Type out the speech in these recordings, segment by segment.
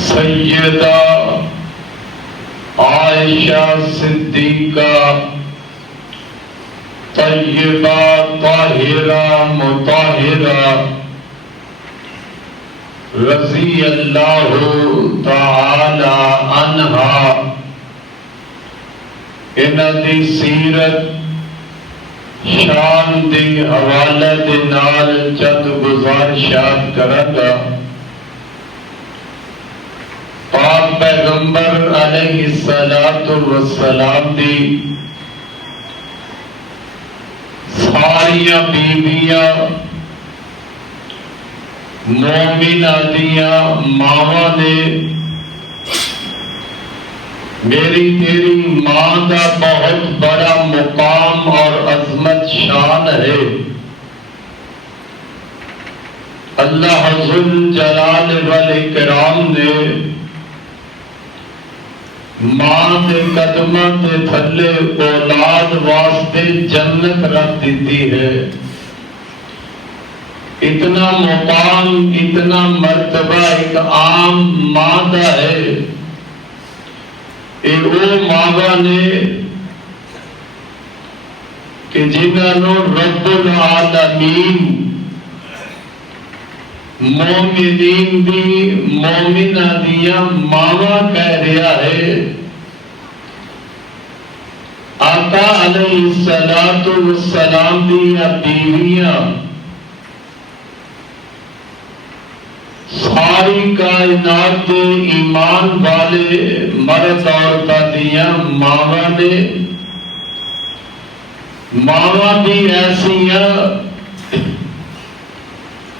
سیدہ عائشہ صدیقہ طیبہ طاہرہ مطہرہ رضی اللہ تعالی عنہا انہاں دی سیرت شان دی حوالے دے نال چند گزارشات کرانگا۔ پاک پیغمبر علیہ السلام دی ساریاں بیویاں مومنہ دیاں ماواں نے میری تیری ماں کا بہت بڑا مقام اور عظمت شان ہے۔ اللہ ذو الجلال والاکرام نے ماں دے قدماں دے تھلے اولاد واسطے جنت رکھ دیتی ہے۔ اتنا مقام اتنا مرتبہ ایک عام ماں دا ہے۔ اے او ماں نے کہ جنہوں رب العالمین مومنین دی مومنہ دیا ماما کہہ رہا ہے۔ آقا علیہ السلام دیا بیویاں ساری کائنات دے ایمان والے مرد عورتاں دیا ماما نے ماما بھی ایسیاں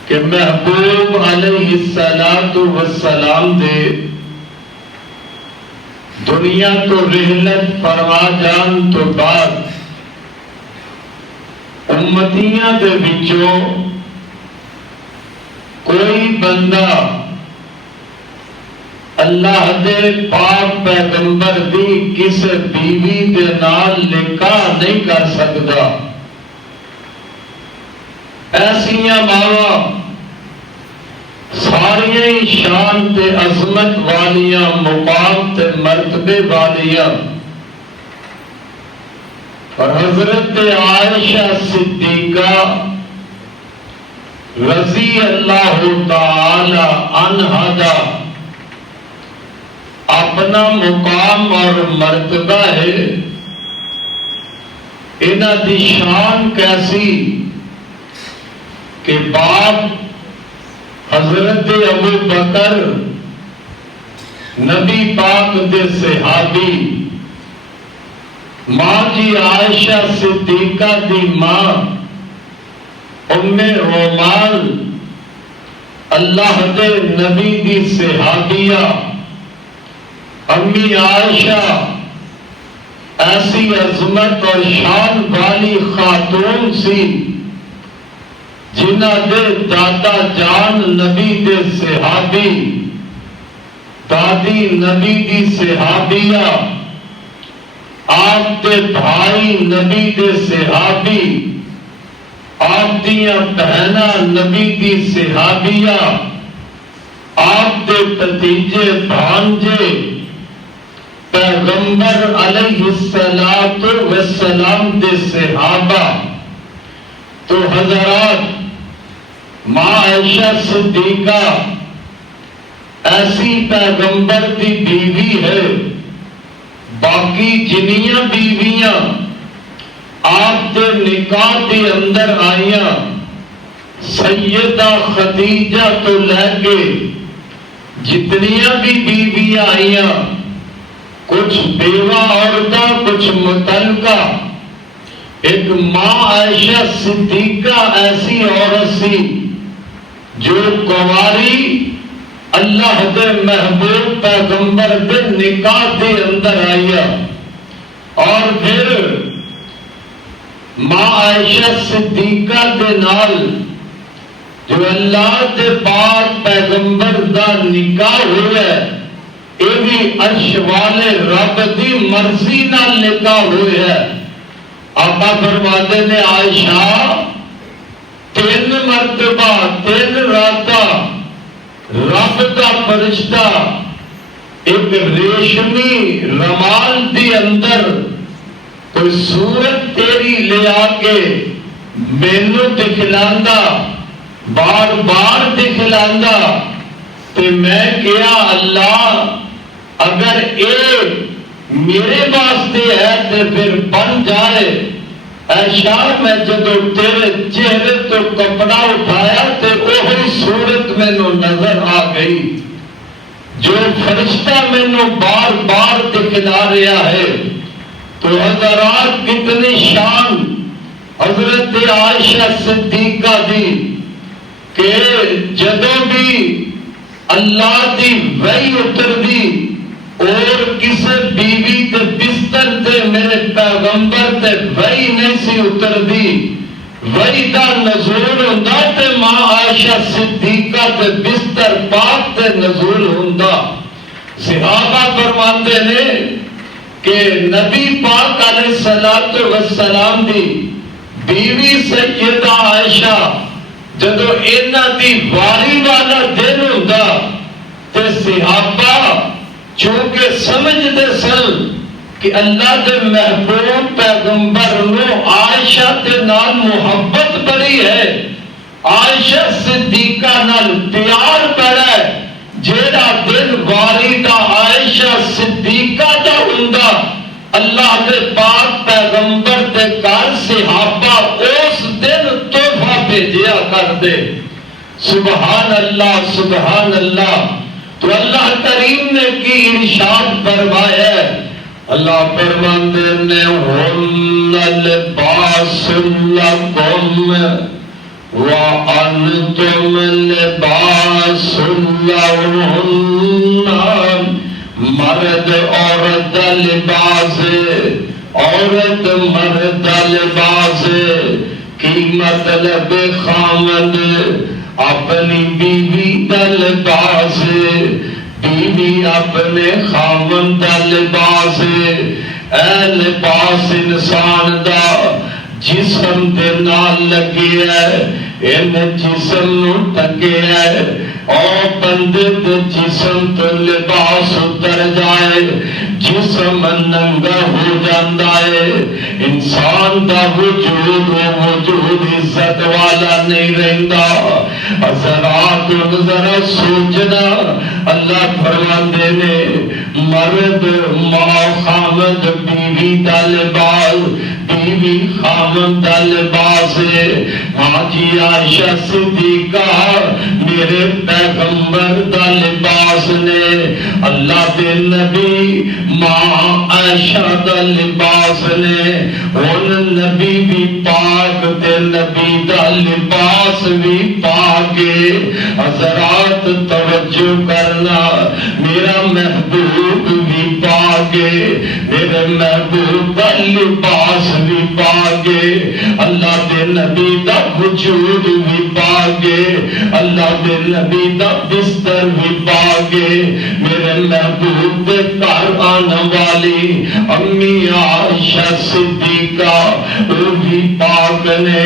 کہ محبوب علیہ السلام دے دنیا تو رحلت فرما جان تو بعد امتیاں دے وچوں کوئی بندہ اللہ دے پاک پیغمبر دی کسے بیوی دے نال نکاح نہیں کر سکتا۔ ایسیاں ماواں ساریاں شان تے عظمت والیاں مقام تے مرتبے والیاں اور حضرت عائشہ صدیقہ رضی اللہ تعالی عنہا دا اپنا مقام اور مرتبہ ہے۔ انہاں دی شان کیسی کہ باپ حضرت ابو بکر نبی پاک دے صحابی، ماں جی عائشہ صدیقہ دی ماں ام رومان اللہ دے نبی دی صحابیہ امی عائشہ ایسی عظمت اور شان والی خاتون سی جنہ دے دادا جان نبی دے صحابی دادی نبی دی صحابیہ آپ دے بھائی نبی دے صحابی آپ دیاں بہنہ نبی دی صحابیہ آپ دے بھتیجے بھانجے پیغمبر علیہ السلام دے صحابہ۔ تو حضرات ماں عائشہ صدیقہ ایسی پیغمبر دی بیوی ہے۔ باقی جنیاں بیویاں آپ دے نکاح دے اندر آئیاں سیدہ خدیجہ تو لے کے جتنیاں بھی بیویاں آئیاں کچھ بیوہ عورتاں کچھ متعلقہ ایک ماں عائشہ صدیقہ ایسی عورت سی جو کنواری اللہ دے محبوب پیغمبر دے نکاح دے اندر آئیا۔ اور پھر ماں عائشہ صدیقہ دے نال جو اللہ دے پاک پیغمبر دا نکاح ہوئے یہ بھی عرش والے رب دی مرضی نال نکاح ہوئے ہے۔ آقا فرماتے نے عائشہ 3 مرتبہ 3 راتاں رب کا فرشتہ ایک ریشمی رمال دی اندر کوئی صورت تیری لے آ کے مینو دکھلاندا، بار بار دکھلاندا، تے میں کیا اللہ اگر اے میرے واسطے ہے تے پھر بن جائے۔ اے شاہ میں جدو تیرے چہرے تو کپڑا اٹھایا تے وہی صورت مینو نظر آ گئی جو فرشتہ مینو بار بار دکھلا رہا ہے۔ تو حضرات کتنی شان حضرت عائشہ صدیقہ دی کہ جدو بھی اللہ دی وحی اتر دی اور کسے بیوی تے بستر تے میرے پیغمبر تے وحی نہیں سی اتر دی، وحی دا نزول ہوندا تے ماں عائشہ صدیقہ تے بستر پاک تے نزول ہوندا۔ صحابہ فرماندے نے کہ نبی پاک علیہ السلام دی بیوی سیدہ عائشہ جدو اینا دی واری والا دن ہوندا تے صحابہ چونکہ سمجھتے سن کہ اللہ دے محبوب پیغمبر نو عائشہ تے نال محبت بڑی ہے، عائشہ صدیقہ نال پیار بڑا ہے، جیڑا دن واری دا عائشہ صدیقہ دا ہوندا اللہ دے پاک پیغمبر دے گھر صحابہ اس دن تحفہ بھیجیا کر دے۔ سبحان اللہ سبحان اللہ۔ تو اللہ کریم نے کی ارشاد فرمایا ہے، اللہ فرماندے نے ہن لباس لکم وانتم لباس لہن، مرد عورت لباس، عورت مرد لباس، کی مطلب خامد اپنی بیوی دا لباس، بیوی اپنے خامد دا لباس۔ اے لباس انسان دا جسم دے نال لگے ہے، ان جسم نو ٹکے ہے، اور بندے دے جسم تو لباس اتر جائے جسم ننگا ہو جاندہ ہے، انسان دا وجود عزت والا نہیں رہندا۔ حضرات ذرا سوچنا، اللہ فرماندے نے مرد ماں خامد بیوی دا لباس، بیوی خامد دا لباس ہے۔ ماں جی عائشہ صدیقہ میرے پیغمبر دا لباس نے، اللہ دے نبی ماں عائشہ دا لباس نے، ان نبی بھی پاک تے نبی دا لباس بھی پاک ہے۔ حضرات توجہ کرنا، میرا محبوب بھی پاک ہے، میرے محبوب دا لباس بھی پاک ہے، اللہ دے نبی دا وجود بھی پاک ہے، اللہ دے نبی دا بستر بھی پاک ہے، میرے محبوب دے گھر آنے والی امی عائشہ صدیقہ وہ بھی پاک نے۔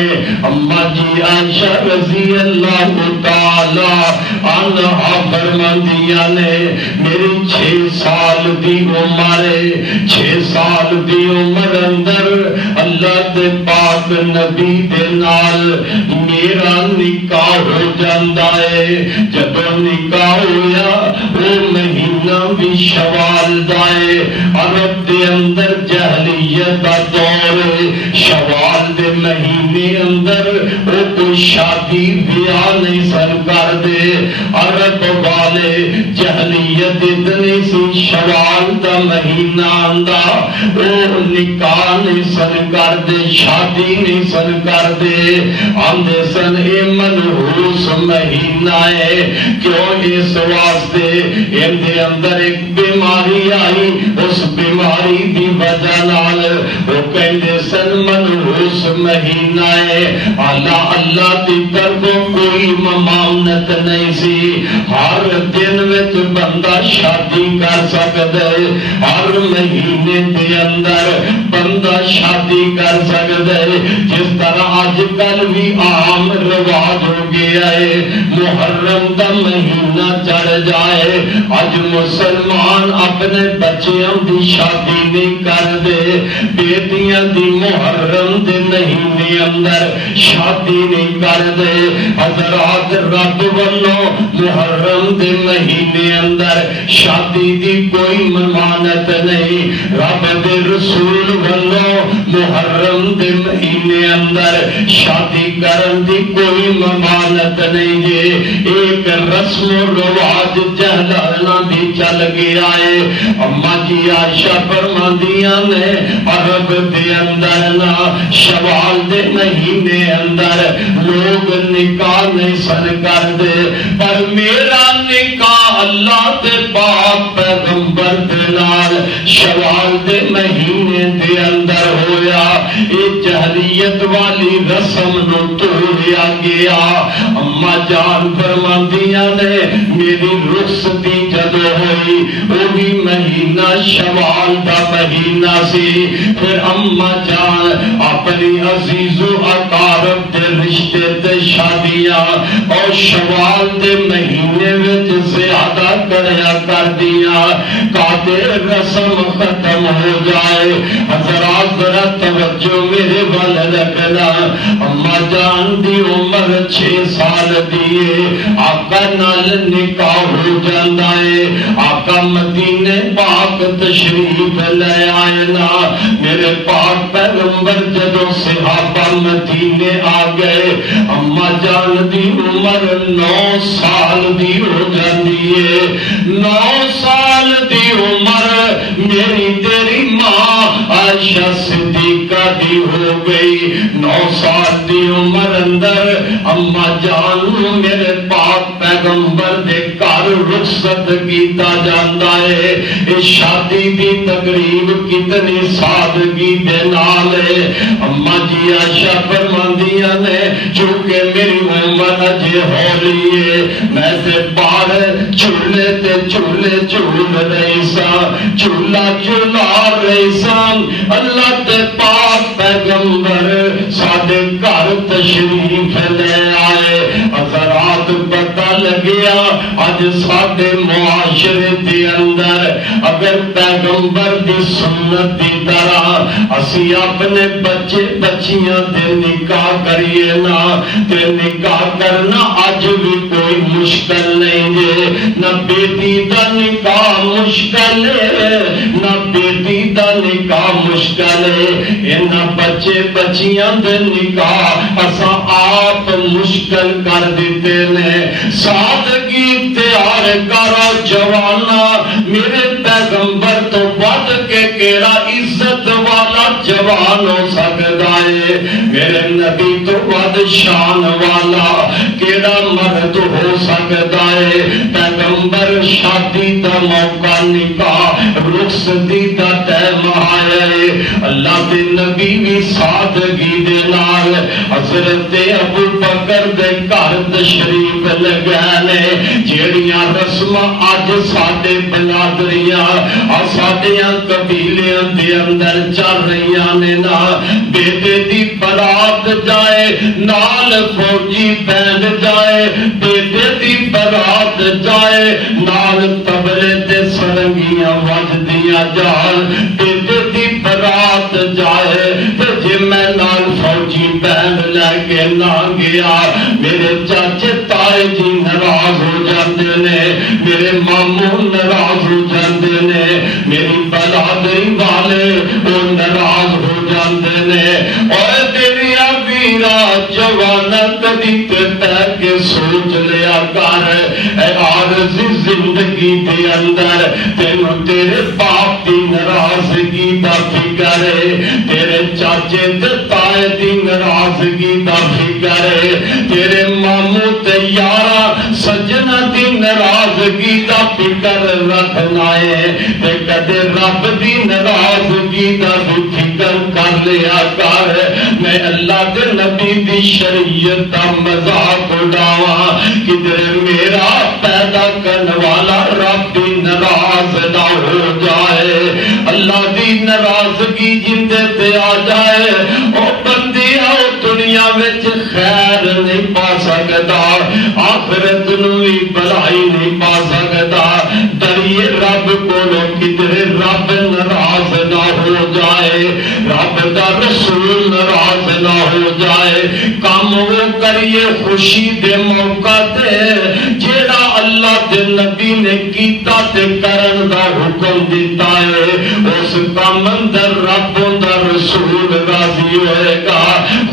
اما جی عائشہ رضی اللہ تعالی عنہا فرماندیاں نے میری 6 سال دی عمر، 6 سال دی عمر اندر اللہ دے پاک نبی دے نال میرا نکاح ہو جاندہ ہے۔ جب نکاح ہویا وہ مہینہ بھی شوال دائے، عرب دے اندر جہلیت دا دور ہے، شوال دے مہینے اندر وہ کوئی شادی بیاہ نہیں سن کر دے، عرب والے جہلیت اتنی سی شوال دا مہینہ آندا وہ نکاح نہیں سن کر دے، شادی نہیں سن کر دے، آندے سن اے منحوس مہینہ ہے، کیوں اس واسطے ان دے اندر ایک بیماری آئی، اس بیماری دی وجہ نال وہ کہندے سن منحوس مہینہ ہے، اللہ دی طرف کوئی ممانت نہیں سی، ہر دن وچ بندہ شادی کر سکتا ہے، ہر مہینے دے اندر بندہ شادی کر سکتا ہے۔ جس طرح اج کل بھی عام رواج ہو گیا ہے، محرم دا مہینہ چڑھ جائے اج مسلمان اپنے بچیاں دی شادی نہیں کر دے، بیٹیاں دی محرم دے مہینے اندر شادی نہیں کر دے۔ حضرات رب والوں محرم دے مہینے اندر شادی دی کوئی ممانت نہیں، رب دے رسول والوں محرم دے مہینے اندر شادی کرن دی کوئی ممانت نہیں جے۔ ایک رسم و رواج جہلانا بھی چل گیا ہے۔ اما جی عائشہ فرماندیاں نے عرب دے اندر نا شوال دے مہینے اندر لوگ نکاح نہیں سن کر دے، پر میرا نکاح اللہ دے پاک پیغمبر دے نال شوال دے مہینے دے اندر ہویا۔ یہ جہلیت والی رسم نو توڑیا گیا۔ اما جان فرماندیاں نے میری رخصتی جدو ہوئی وہ بھی مہینہ شوال دا مہینہ سی، پھر اما جان اپنی عزیز و اقارب دے رشتے تے شادیاں اور شوال دے مہینے وچ زیادہ کریا کر دیا کاتے رسم ختم ہو جائے۔ حضرات ذرا توجہ میرے وال رکھنا، اما جان دی عمر 6 سال دیے آقا نال نکاح ہو جاندہ ہے۔ آقا مدینے پاک تشریف لے آئے نا، میرے پاک پیغمبر جدو صحابہ مدینے آ گئے، اما جان دی عمر 9 سال دی ہو جاندی ہے۔ 9 سال دی عمر میری تیری ماں عائشہ صدیقہ دی ہو گئی۔ 9 سال دی عمر اندر اما جان میرے پاک پیغمبر دے گھر رخصت کیتا جاندا ہے۔ اس شادی دی تقریب کتنی سادگی دے نال ہے۔ اما جی عائشہ فرماندیاں نے چونکہ میری عمر اجے ہولی ہے، میں تے باہر چولہے تے چولہے چول رہی سا، چولہا چلا رہی سا، اللہ تے پاک پیغمبر ساڈے گھر تشریف لے آئے۔ حضرات پتہ لگیا اج ساڈے معاشرے دے اندر اگر پیغمبر دی سنت دی طرح اسی اپنے بچے بچیاں دے نکاح کریے نا تے نکاح کرنا اج بھی کوئی مشکل نہیں ہے۔ نہ بیٹی دا نکاح مشکل ہے، نہ بیٹی دا نکاح مشکل ہے، نہ بچے بچیاں دے نکاح اساں آپ مشکل کر دیتے نے۔ سادگی اختیار کرو جوانا، میرے پیغمبر تو بد کے کیڑا عزت والا جوان ہو سکتا ہے، میرے نبی تو بد شان والا کیڑا مرد ہو سکتا ہے۔ پیغمبر شادی دا موقع نکاح رخصتی دا ٹائم آیا ہے، اللہ دے نبی بھی سادگی دے نال حضرت ابو بکر دے گھر تشریف لگائے نے۔ جیڑیاں رسماں اج ساڈے بلادریاں ساڈیاں قبیلیاں دے اندر چل رہیاں نے نا، بیٹے دی برات جائے نال فوجی بینڈ جائے، بیٹے دی برات جائے نال تبلے تے سرنگیاں وجدیاں جان، بیٹے دی برات جائے تے جے میں نال فوجی بینڈ لے کے نہ گیا میرے چاچے تائے جی ناراض ہو جاندے نے، میرے ماموں ناراض ہو جاندے نے، میری بلادری والے وہ ناراض ہو جاندے نے۔ اور تیری ویرا جوانا کدی تے کے سوچ لیا کر، اے عارضی زندگی دے اندر تینوں تیرے باپ دی ناراضگی دا فکر ہے، تیرے چاچے تے تائے دی ناراضگی دا فکر ہے، تیرے ماموں تے یارا سجنا دی ناراضگی دا فکر رکھنا ہے، تے کدے رب دی ناراضگی دا بھی فکر کر لیا کر۔ میں اللہ دے نبی دی شریعت دا مذاق اڑاواں کدھر میرا پیدا کرنے والا رب بھی ناراض نہ ہو جائے، اللہ دی ناراضگی جندے تے آ جائے او بندے آؤ دنیا وچ خیر نہیں پا سکدا، آخرت نو بھی بھلائی نہیں پا سکدا، ڈریے رب کولو کدھر رب ناراض نہ ہو جائے، رب دا رسول ناراض نہ ہو جائے، کام وہ کریے خوشی دے موقع تے جیڑا اللہ دے نبی نے کیتا تے کرن دا حکم دیتا ہے، اس کام اندر رب دا رسول راضی ہوئے گا۔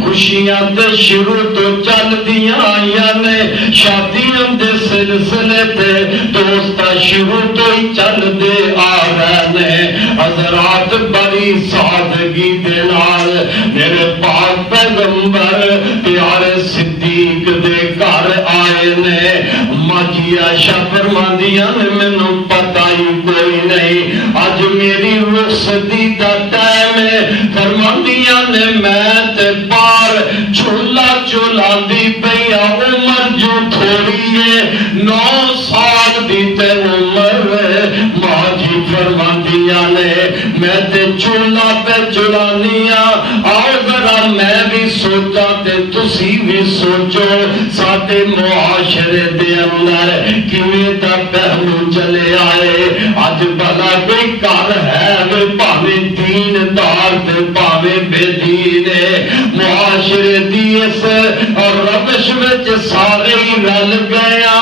خوشیاں تے شروع تو چل دیاں آئیاں نے، شادیاں دے سلسلے تے دوستا شروع تو ہی چل دے آ رہے نے، حضرات بڑی سادگی دے نال میرے پاک پیغمبر پیارے صدیق دے گھر آئے نے، ماجی عائشہ فرماندیاں نے مینوں پتہ ہی کوئی نہیں اج میری رخصتی دا ٹائم ہے، فرماندیاں نے میں تے پار جھولا جھولاندی پئی عمر جو تھوڑی ہے 9 سال دی تے عمر ماں جی فرماندیاں نے میں تے جھولا پہ جھولانیاں آؤ ذرا میں بھی سوچا تے تسی بھی سوچو ساڈے معاشرے دے اندر کیویں دا پہلو چلے آئے، اج بلا کوئی گھر ہے وے بھاویں دین دار تے بھاویں بے دین ہے، معاشرے دی اس روش وچ سارے ہی رل گیا،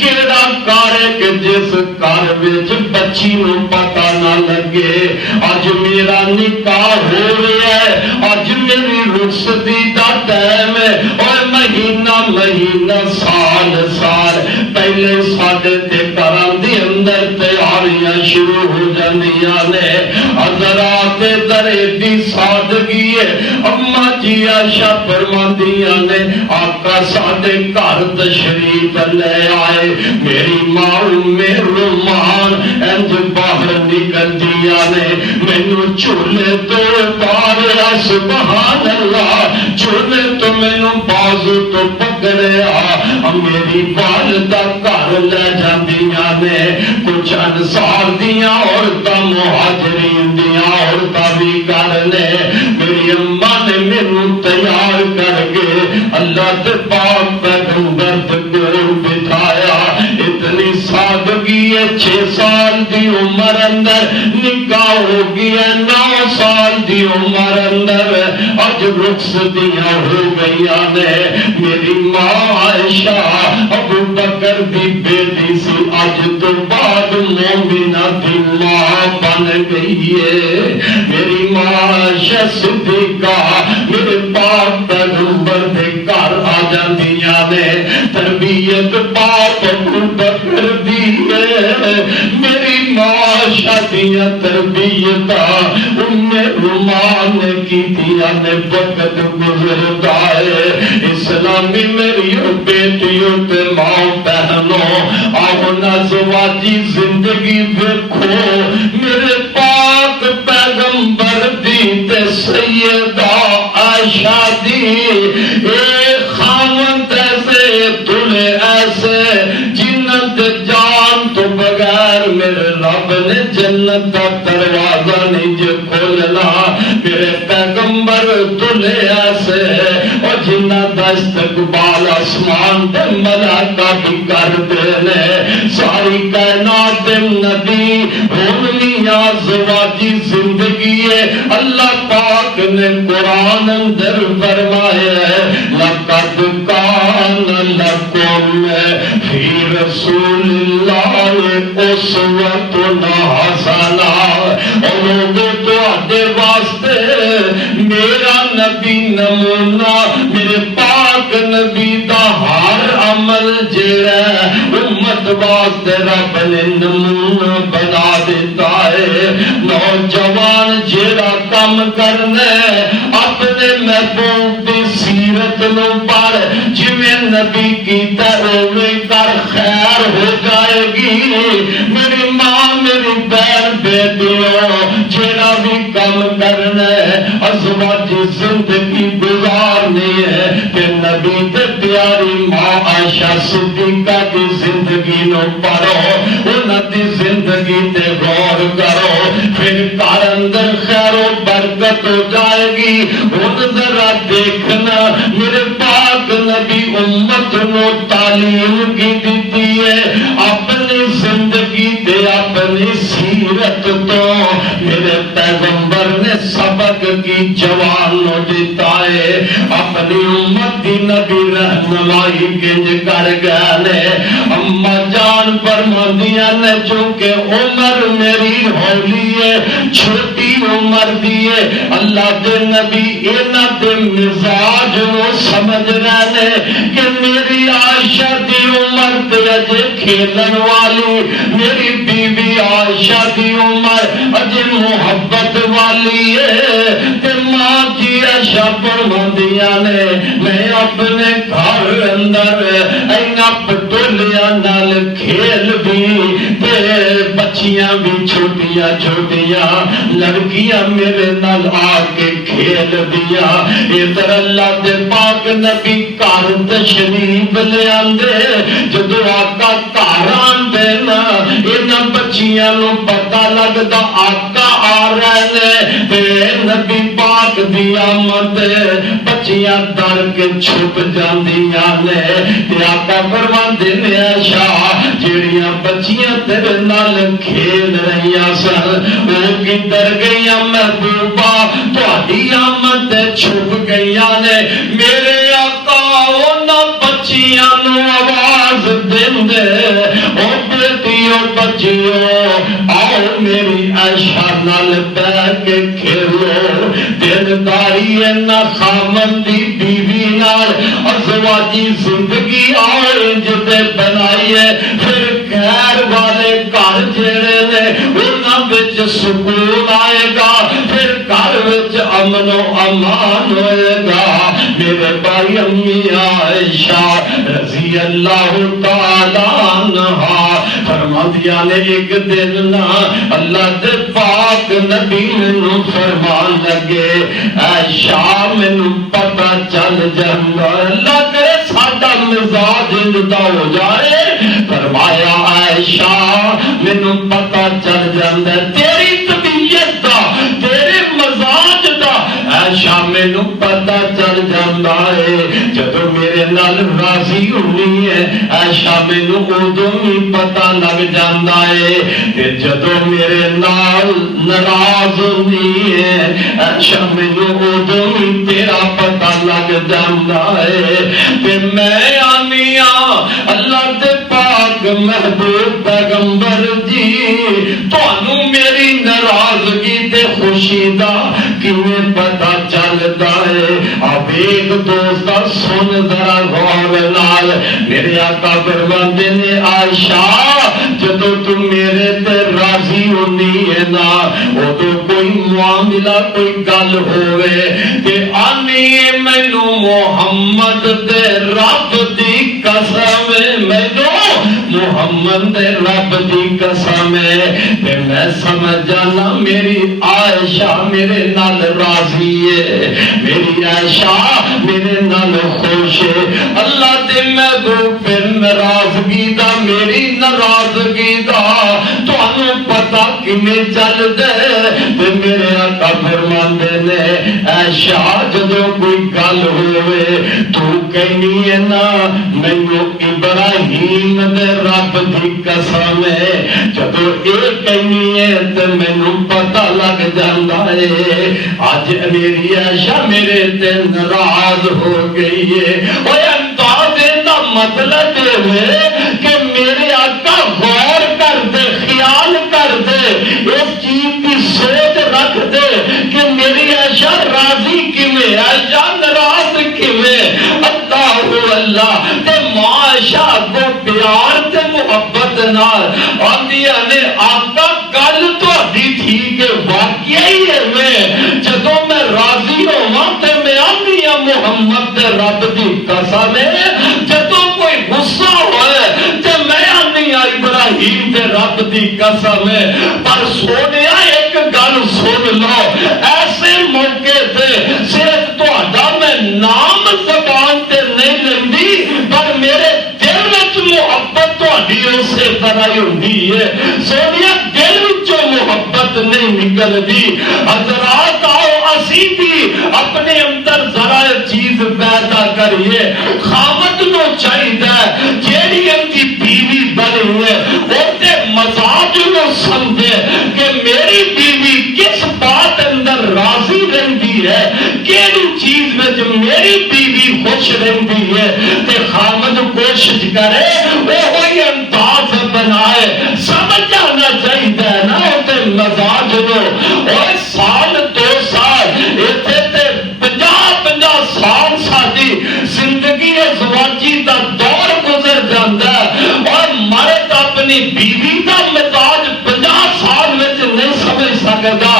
کیڑا کار کہ جس گھر وچ بچی نو پتہ نہ لگے اج میرا نکاح ہو رہا ہے، اج میری رخصتی دا ٹائم ہے، اور مہینہ مہینہ سال سال پہلے ساڈے تے گھراں دے اندر تیاریاں شروع ہو جاندیاں نے، حضرات درے دی سادگی ہے، اما جی عائشہ فرماندیاں نے آقا ساڈے گھر تشریف لے آئے، میری ماں ام رومان انج باہر نکلدیاں نے مینوں جھولے تو پاریا، سبحان اللہ جھولے تو مینوں بازو تو پکڑیا، میری والدہ گھر لے جاندیاں نے، کچھ انصار دیاں عورتاں مہاجرین دیاں عورتاں بھی گھر نے، میری اماں نے مینوں تیار کر کے اللہ دے پاک پیغمبر دے کول بٹھایا، اتنی سادگی ہے 6 سال دی عمر اندر نکاح ہو گیا، 9 سال دی عمر اندر اج رخصتیاں ہو گئیاں نے، میری ماں عائشہ ابو بکر دی بیٹی سی، اج تو بعد مومنہ دی ماں بن گئی ہے، میری ماں عائشہ صدیقہ میرے پاک پیغمبر دے گھر آ جاندیاں نے، تربیت پاک ابو بکر دی ہے، میری ماں شادیاں تربیت ام رومان نے کی دیا نے، وقت گزرتا ہے، اسلامی میری بیٹیوں تے ماں بہنوں آؤ نازواجی زندگی دیکھو، میرے پاک پیغمبر دی تے سیدہ عائشہ دی اے خاوند ایسے دلے ایسے جنت جان تو بغیر میرے رب نے جنت کا دروازہ نہیں جو کھولنا، میرے پیغمبر دلے ایسے اور جنہ دا استقبال آسمان دے ملائکہ بھی کر دینے، ساری کائنات نبی ہومیاں زواجی زندگی ہے، اللہ پاک نے قرآن اندر فرمایا ہے لَقَدْ كَانَ لَكُمْ فِي رَسُولِ اللَّهِ أُسْوَةٌ حَسَنَةٌ، اور لوگوں تو آدھے واسطے میرا نبی نمونہ، میرے پاک نبی دا ہر عمل جیڑا امت واسطے رب نے نمونہ بنا دیتا ہے، نوجوان جیڑا کام کرنا ہے اپنے محبوب دی سیرت نو پڑھ، جویں نبی کیتا اوویں کر خیر ہو جائے گی، میری ماں میری بہن بیٹیوں جیڑا بھی کام کرنا ہے ازواجی زندگی گزارنی ہے کہ نبی دے پیاری ماں عائشہ صدیقہ کی زندگی نو پڑھو، انہاں دی زندگی تے غور کرو، پھر گھر اندر خیر و برکت ہو جائے گی۔ ان ذرا دیکھنا میرے پاک نبی امت نو تعلیم کی دیتی ہے، اپنی زندگی دے اپنی سیرت تو میرے پیغمبر نے سبق کی جوان نو دیتا ہے، اپنی امت دی نبی رہنمائی کنج کر گیا نے۔ اما جان فرماندیاں نے چونکہ عمر میری ہولی ہے، چھوٹی عمر دی ہے، اللہ دے نبی اینا دے مزاج نو سمجھ رہے کہ میری عائشہ دی عمر تے اجے کھیلن والی، میری بی بی عائشہ دی عمر اجے محبت والی ہے، تے ماں جی عائشہ فرماندیاں نے میں اپنے گھر اندر اینا پٹولیاں نال کھیل بھی تے بچیاں بھی چھوٹیاں چھوٹیاں لڑکیاں میرے نال آ کے کھیل دیا۔ ادھر اللہ دے پاک نبی گھر تشریف لے آندے، جدو آقا گھر آندے نا انہاں بچیاں نو پتہ لگدا آقا آ رہے نے، نبی پاک دی آمد بچیاں ڈر کے چھپ جاندیاں نے، تے آقا فرماندے نے عائشہ جیڑیاں بچیاں تیرے نال کھیل رہیاں سن وہ کدھر گئیاں محبوبہ، تہاڈی آمد چھپ گئیاں نے۔ میرے آقا انہاں بچیاں نو آواز دیندے او بیٹیو بچیو آؤ میری عائشہ نال بیٹھ کے کھیلو، دینداری نہ خامن دی بیوی نال ازواجی زندگی آؤ جتے بنائی ہے، پھر خیر والے گھر جڑے نے انہاں وچ سکون آئے گا، پھر گھر وچ امن و امان ہوئے گا۔ میرے بھائی امی عائشہ رضی اللہ تعالی عنہا فرماندیاں نے ایک دن نا اللہ دے پاک نبی مینوں فرمان لگے عائشہ مینوں پتہ چل جاندا، اللہ کرے ساڈا مزاج اندا ہو جائے، فرمایا عائشہ مینوں پتہ چل جاندا تیری طبیعت دا تیرے مزاج دا، عائشہ مینوں پتہ چل جاندا ہے جدوں میرے نال راضی ہونی ہے، عائشہ مینوں اودوں ہی پتہ لگ جاندا ہے تے جدوں میرے نال ناراض ہونی ہے، عائشہ مینوں اودوں ہی تیرا پتہ لگ جاندا ہے۔ تے میں آنی اللہ دے پاک محبوب پیغمبر جی تانوں میری ناراضگی تے خوشی دا کیویں پتہ چلدا ہے؟ اب ایک دوست سن ذرا غور نال، میرے آقا فرماندے نے عائشہ جدوں تم میرے تے راضی ہونی ہے نا اودوں کوئی معاملہ کوئی گل ہوئے تے آنی مینوں محمد دے رب دی قسم، مینوں محمد دے رب دی قسم ہے تے میں سمجھ جانا میری عائشہ میرے نال راضی ہے، میری عائشہ میرے نال خوش ہے۔ اللہ دے محبوب پھر ناراضگی دا میری ناراضگی دا تانوں پتہ کیویں چل دے تے میرے آقا فرماندے نے عائشہ جدوں کوئی گل ہوئے تو کہنی ہے نا مینوں ابراہیم دے رب دی قسم ہے، جدوں اے کہنی ہے تے مینوں پتہ لگ جاندا ہے اج میری عائشہ میرے تے ناراض ہو گئی ہے۔ اوے انداز دا مطلب ہے کہ میرے آقا غور کر دے، خیال کر دے، اس چیز کی سوچ رکھ دے کہ میری عائشہ راضی کیویں، عائشہ ناراض کیویں۔ اللہ تے معاشہ کو پیار تے محبت نال آندیاں نے آقا گل تہاڈی تھی کہ واقعی ہے میں جدوں میں راضی ہوواں تے میں آندی محمد دے رب دی قسم ہے، جدوں کوئی غصہ ہوئے تے میں آندی ابراہیم دے رب دی قسم ہے۔ پر سونیا ایک گل سن لو، ایسے موقع تے لڑائی ہوتی ہے سونیا دل وچوں محبت نہیں نکلتی حضرات آؤ اسی بھی اپنے اندر ذرا چیز پیدا کریے خامد نو چاہیے جیڑی ان کی بیوی بنی ہے وہ مزاج نو سمجھے کہ میری بیوی کس بات اندر راضی رہتی ہے کیڑی چیز میں جو میری بیوی خوش رہتی ہے تے خامد کوشش کرے وہی انداز بنائے سمجھ جانا چاہیے نا تے مزاج نو اور سال 2 سال اتنے تے 50 سال ساری زندگی ازواجی دا دور گزر جاتا ہے اور مرد اپنی بیوی دا مزاج 50 سال میں نہیں سمجھ سکتا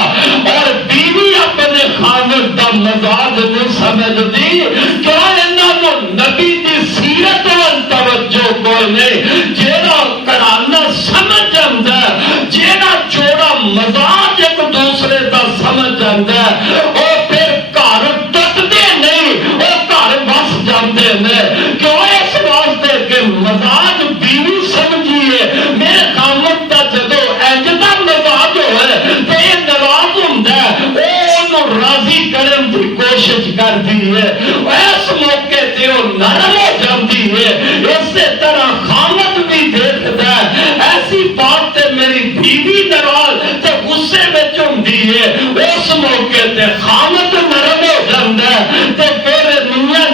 اور بیوی اپنے خامد دا مزاج نہیں سمجھتی کیا انہوں نبی دی سیرت وال توجہ کوئی نہیں جیڑا کرانہ سمجھ جاندا ہے جیڑا جوڑا مزاج ایک دوسرے دا سمجھ جاندا ہے اور پھر گھر ٹوٹدے نہیں وہ گھر بس جاندے نے کیوں اس واسطے کہ مزاج بیوی سمجھیے میرے خامد دا جدو انج دا مزاج ہوئے تے ناراض ہوندا ہے او راضی کرن دی کوشش کرتی ہے اس موقع تے وہ نرم ہو جاتی ہے اسی طرح خامد بھی دیکھتا ہے ایسی بات تے میری بیوی ناراض تے غصے وچ ہوندی ہے اس موقع تے خامد نرم ہو جاندا ہے تے پھر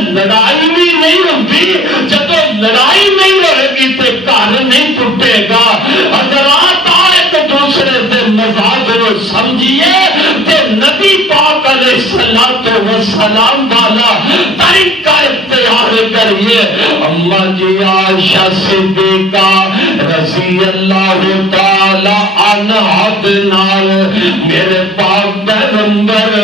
لڑائی بھی نہیں ہوتی جب لڑائی نہیں ہوئے گی تے گھر نہیں ٹوٹے گا حضرات ایک دوسرے سے مزاج کو سمجھیے کہ نبی پاک علیہ الصلوۃ والسلام والا طریقہ اختیار کریے اما جی عائشہ صدیقہ رضی اللہ تعالی عنہا نال میرے پاک پیغمبر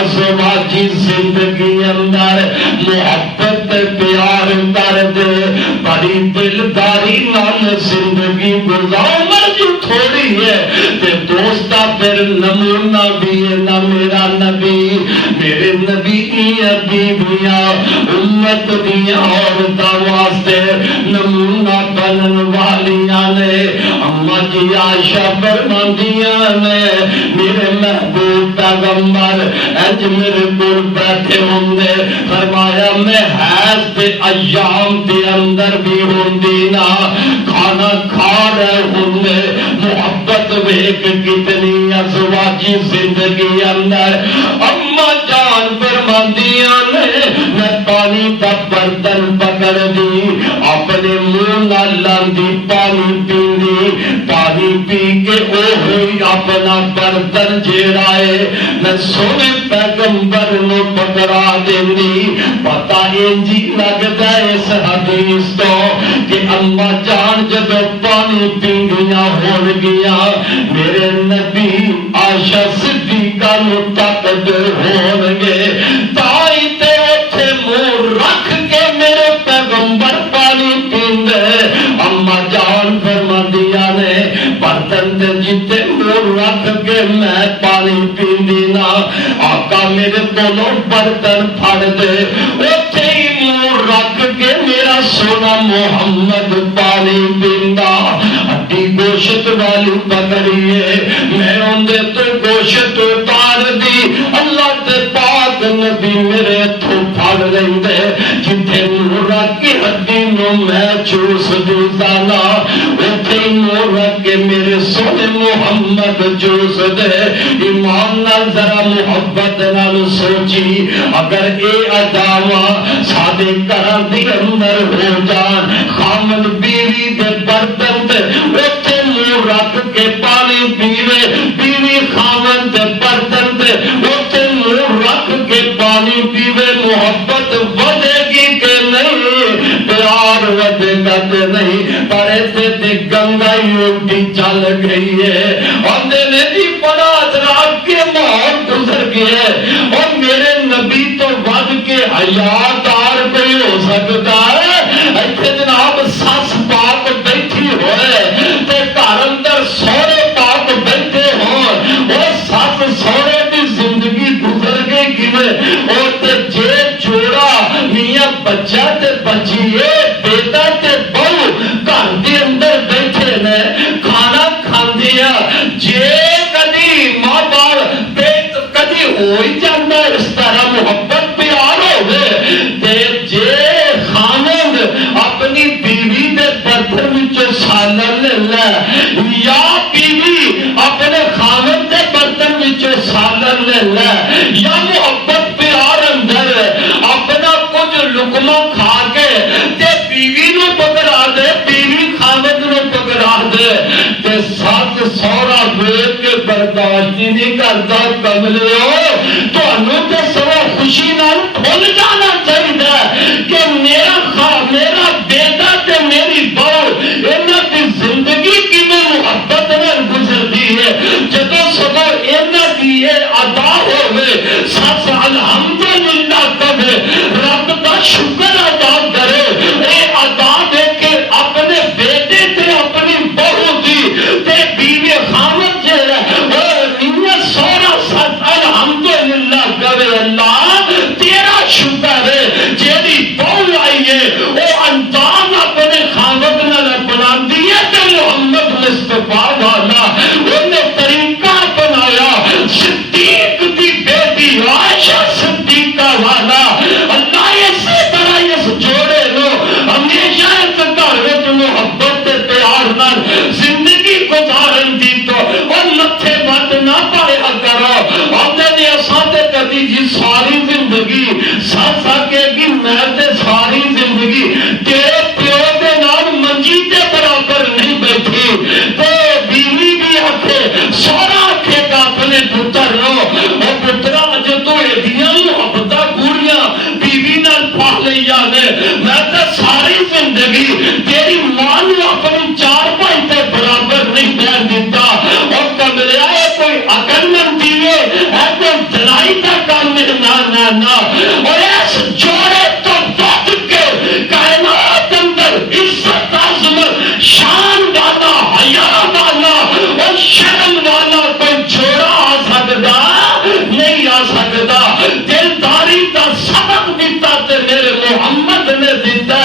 ازواجی زندگی اندر محبت پیار کر دے بڑی دلداری نال زندگی گزار عمر جو تھوڑی ہے تے دوستا پھر نمونہ بھی ہے نہ میرا نبی میرے نبی کی بیویاں امت دیا عورتاں واسطے نمونہ بنن والیاں نے اما جی عائشہ فرماندیاں نے میرے محبوب پیغمبر اج میرے کول بیٹھے ہوندے فرمایا میں حیض دے ایام دے اندر بھی ہوندی نا کھانا کھا رہے ہوندے محبت ویک کتنی ازواجی زندگی اندر اما جان فرماندیاں نے میں پانی دا برتن پکڑ دی اپنے منہ نال لاندی پانی پیندی پانی پی کے اوہی اپنا برتن جیڑا ہے میں سونے پیغمبر نو پکڑا دیندی پتا انجی لگتا ہے اس حدیث تو کہ اما جان جب پانی پیندیاں ہو گیا میرے نبی عائشہ صدیقہ نو تقد ہو گے تائی تے اٹھے منہ رکھ کے میرے پیغمبر پانی پیندے اما جان فرماندیاں نے برتن تے جتے منہ رکھ کے میں پانی پیندی نا آقا میرے کولوں برتن پھڑ دے اٹھے ہی منہ رکھ کے میرا سونا محمد پانی پیندا ہڈی گوشت والی پکڑیے میں اندے تو گوشت اتار دی اللہ تے پاک نبی میرے تو پھڑ لیندے جتھے منہ رکھ کے ہڈی نو میں چوس دیتا نا اٹھے ہی منہ رکھ کے میرے سونے محمد چوس دے ایمان نال ذرا محبت نال سوچی اگر اے اداواں سادے گھراں دے اندر ہو جان خامد بیوی دے برتن تے اوتھے منہ رکھ کے پانی پیوے بیوی خامد دے برتن تے اوتھے منہ رکھ کے پانی پیوے محبت ودے گی کہ نہیں پیار ودے گا کہ نہیں پر ایسے تے گنگائی اٹھی چل گئی ہے اور نے جی بڑا اثرات کے ماحول گزر گیا اور میرے نبی تو ود کے حیادار کوئی ہو سکتا ہے ایتھے جناب سس پاک بیٹھی ہوئے تے گھر اندر سوہرے پاک بیٹھے ہوں اور سس سوہرے کی زندگی گزر گئی کیویں اور تے جے جوڑا میاں بچہ تے بچیے بیٹا تے بہو گھر دے اندر بیٹھے نے ہو ہی جاتا ہے اس طرح محبت پیار ہوگی تے جے خامد اپنی بیوی دے برتن وچوں سالن لے لے یا بیوی اپنے خامد دے برتن وچوں سالن لے لے یا محبت پیار اندر اپنا کچھ لقمہ کھا کے تے بیوی نو پکڑا دے بیوی خامد نو پکڑا دے تے ساتھ سورا ویکھ کے برداشت نہیں کرتا کملے ہو تانوں تے سوا خوشی نال کھل جانا چاہیے کہ میرا بیٹا تے میری بہو انہاں دی زندگی کیویں محبت نال گزرتی ہے جدوں سگوں انہاں دی یہ ادا ہوے سچ الحمدللہ کہے رب دا شکر ادا کرے اے ادا دیکھ کے اپنے بیٹے تے اپنی بہو دی تے بیوی خامد جے نیت سورا سچ الحمدللہ کہے اللہ تیرا شکر ہے جیڑی بہو آئی ہے وہ انجام اپنے خامد نال اپناندی ہے تے محمد مصطفیٰ والا انہیں طریقہ اپنایا صدیق دی بیٹی عائشہ صدیقہ والا اللہ اسی طرح اس جوڑے نو ہمیشہ ایک گھر وچ محبت تے پیار نال زندگی گزارن دی تو اور متھے مت نہ پایا کرو آندے نے اساں تے کدی جی ساری زندگی ساتھ کے کہ میں تے ساری زندگی تیرے پیو دے نال منجی تے برابر نہیں بیٹھی تے بیوی بھی آکھے سورا آکھے گا اپنے پتر نو او پترا اج تو ایڈیاں محبتاں پوریاں بیوی نال پا لیا نے میں تے ساری زندگی تیری ماں نو اپنی چار بھائی تے برابر نہیں بیٹھ دیتا اور کمریا ہے کوئی عقل مندی ہے کوئی دلائی کا کام ہے نہ اور اس جوڑے تو بات کے کائنات اندر عزت عظمت شان والا حیا والا اور شرم والا کوئی جوڑا آ سکتا نہیں آ سکتا دلداری کا سبق دیتا تے میرے محمد نے دیتا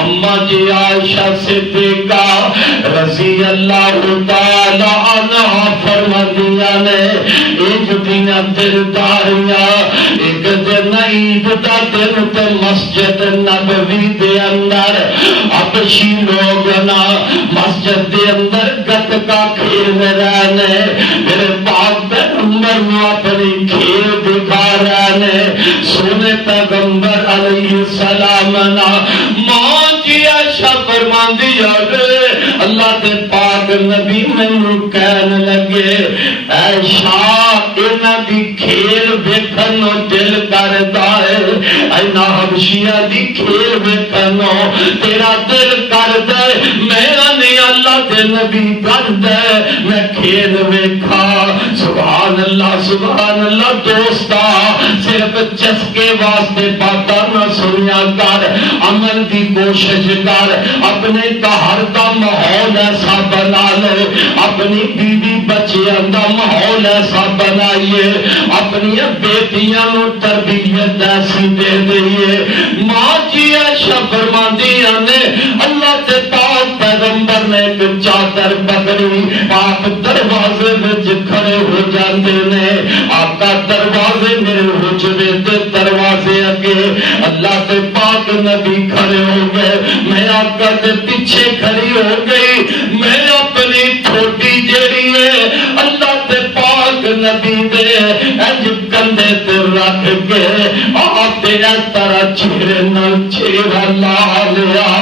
اما جی عائشہ صدیقہ رضی اللہ تعالی عنہا فرماندیاں نے ایک دن دلداریاں ایک دن عید دا دن تے مسجد نبوی دے اندر حبشی لوگ نا مسجد دے اندر گتکا کھیل رہے نے میرے پاک پیغمبر نو اپنی کھیل دکھا رہے نے سونے پیغمبر علیہ السلام نا ماں جی عائشہ فرماندی اللہ دے پاک نبی مینوں کہن لگے عائشہ انہاں دی کھیل ویکھن نو دل کردا ہے اینا حبشیہ دی کھیل ویکھن نو تیرا دل کردا ہے میرا نہیں اللہ دے نبی کردا ہے میں کھیل ویکھا سبحان اللہ دوستا صرف چسکے واسطے باتاں نہ سنیا کر عمل دی کوشش کر اپنے گھر دا ماحول ایسا بنا لے اپنی بیوی بچیاں دا ماحول ایسا بنائیے اپنی بیٹیاں نو تربیت ایسی دے دئیے ماں جی عائشہ فرماندیاں نے اللہ تے پاک پیغمبر نے ایک چادر پکڑی پاک دروازے وچ کھڑے ہو جاندے نے آقا دروازے میرے حجرے دے دروازے اگے اللہ تے پاک نبی کھڑے ہو گئے میں آقا دے پیچھے کھڑی ہو گئی میں اپنی چھوٹی جیڑی ہے اللہ تے پاک نبی دے اج کندھے تے رکھ کے آتے اس طرح چہرے نال چہرہ لا لیا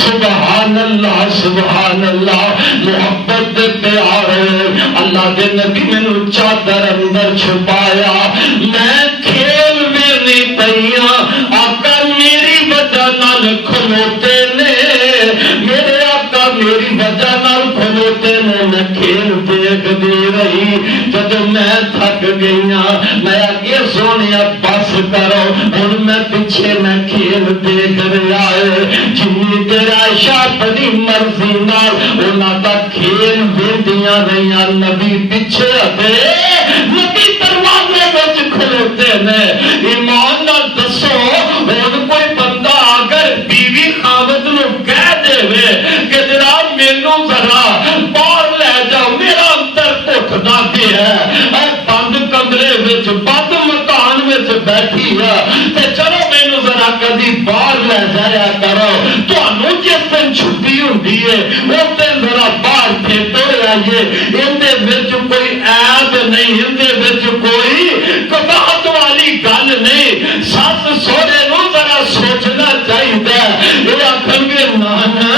سبحان اللہ محبت دے پیارے اللہ دے نبی مینوں چادر اندر چھپایا میں کھیل میں نہیں پئیاں آقا میری وجہ نال کھلوتے نے میرے آقا میری وجہ نال کھلوتے نے میں کھیل دیکھ دی رہی جب میں تھک گئیاں میں آگے سونے بس کرو ہن میں پیچھے میں کھیل دیکھ رہا ہے جنی تیرا عائشہ اپنی مرضی نال انہاں دا کھیل ویندیاں رہیاں نبی پیچھے ہٹے نبی دروازے وچ کھلوتے نے ایمان نال دسو ہن کوئی بندہ اگر بیوی خاوند نو کہہ دے کہ جناب مینوں ذرا باہر لے جاؤ میرا اندر بھکھدا پیا ہے بند کمرے وچ بند دے وچ کوئی عیب نہیں، دے وچ کوئی قباحت والی گل نہیں۔ سس سوہرے نو ذرا سوچنا چاہیے، یہ آخر گے نانا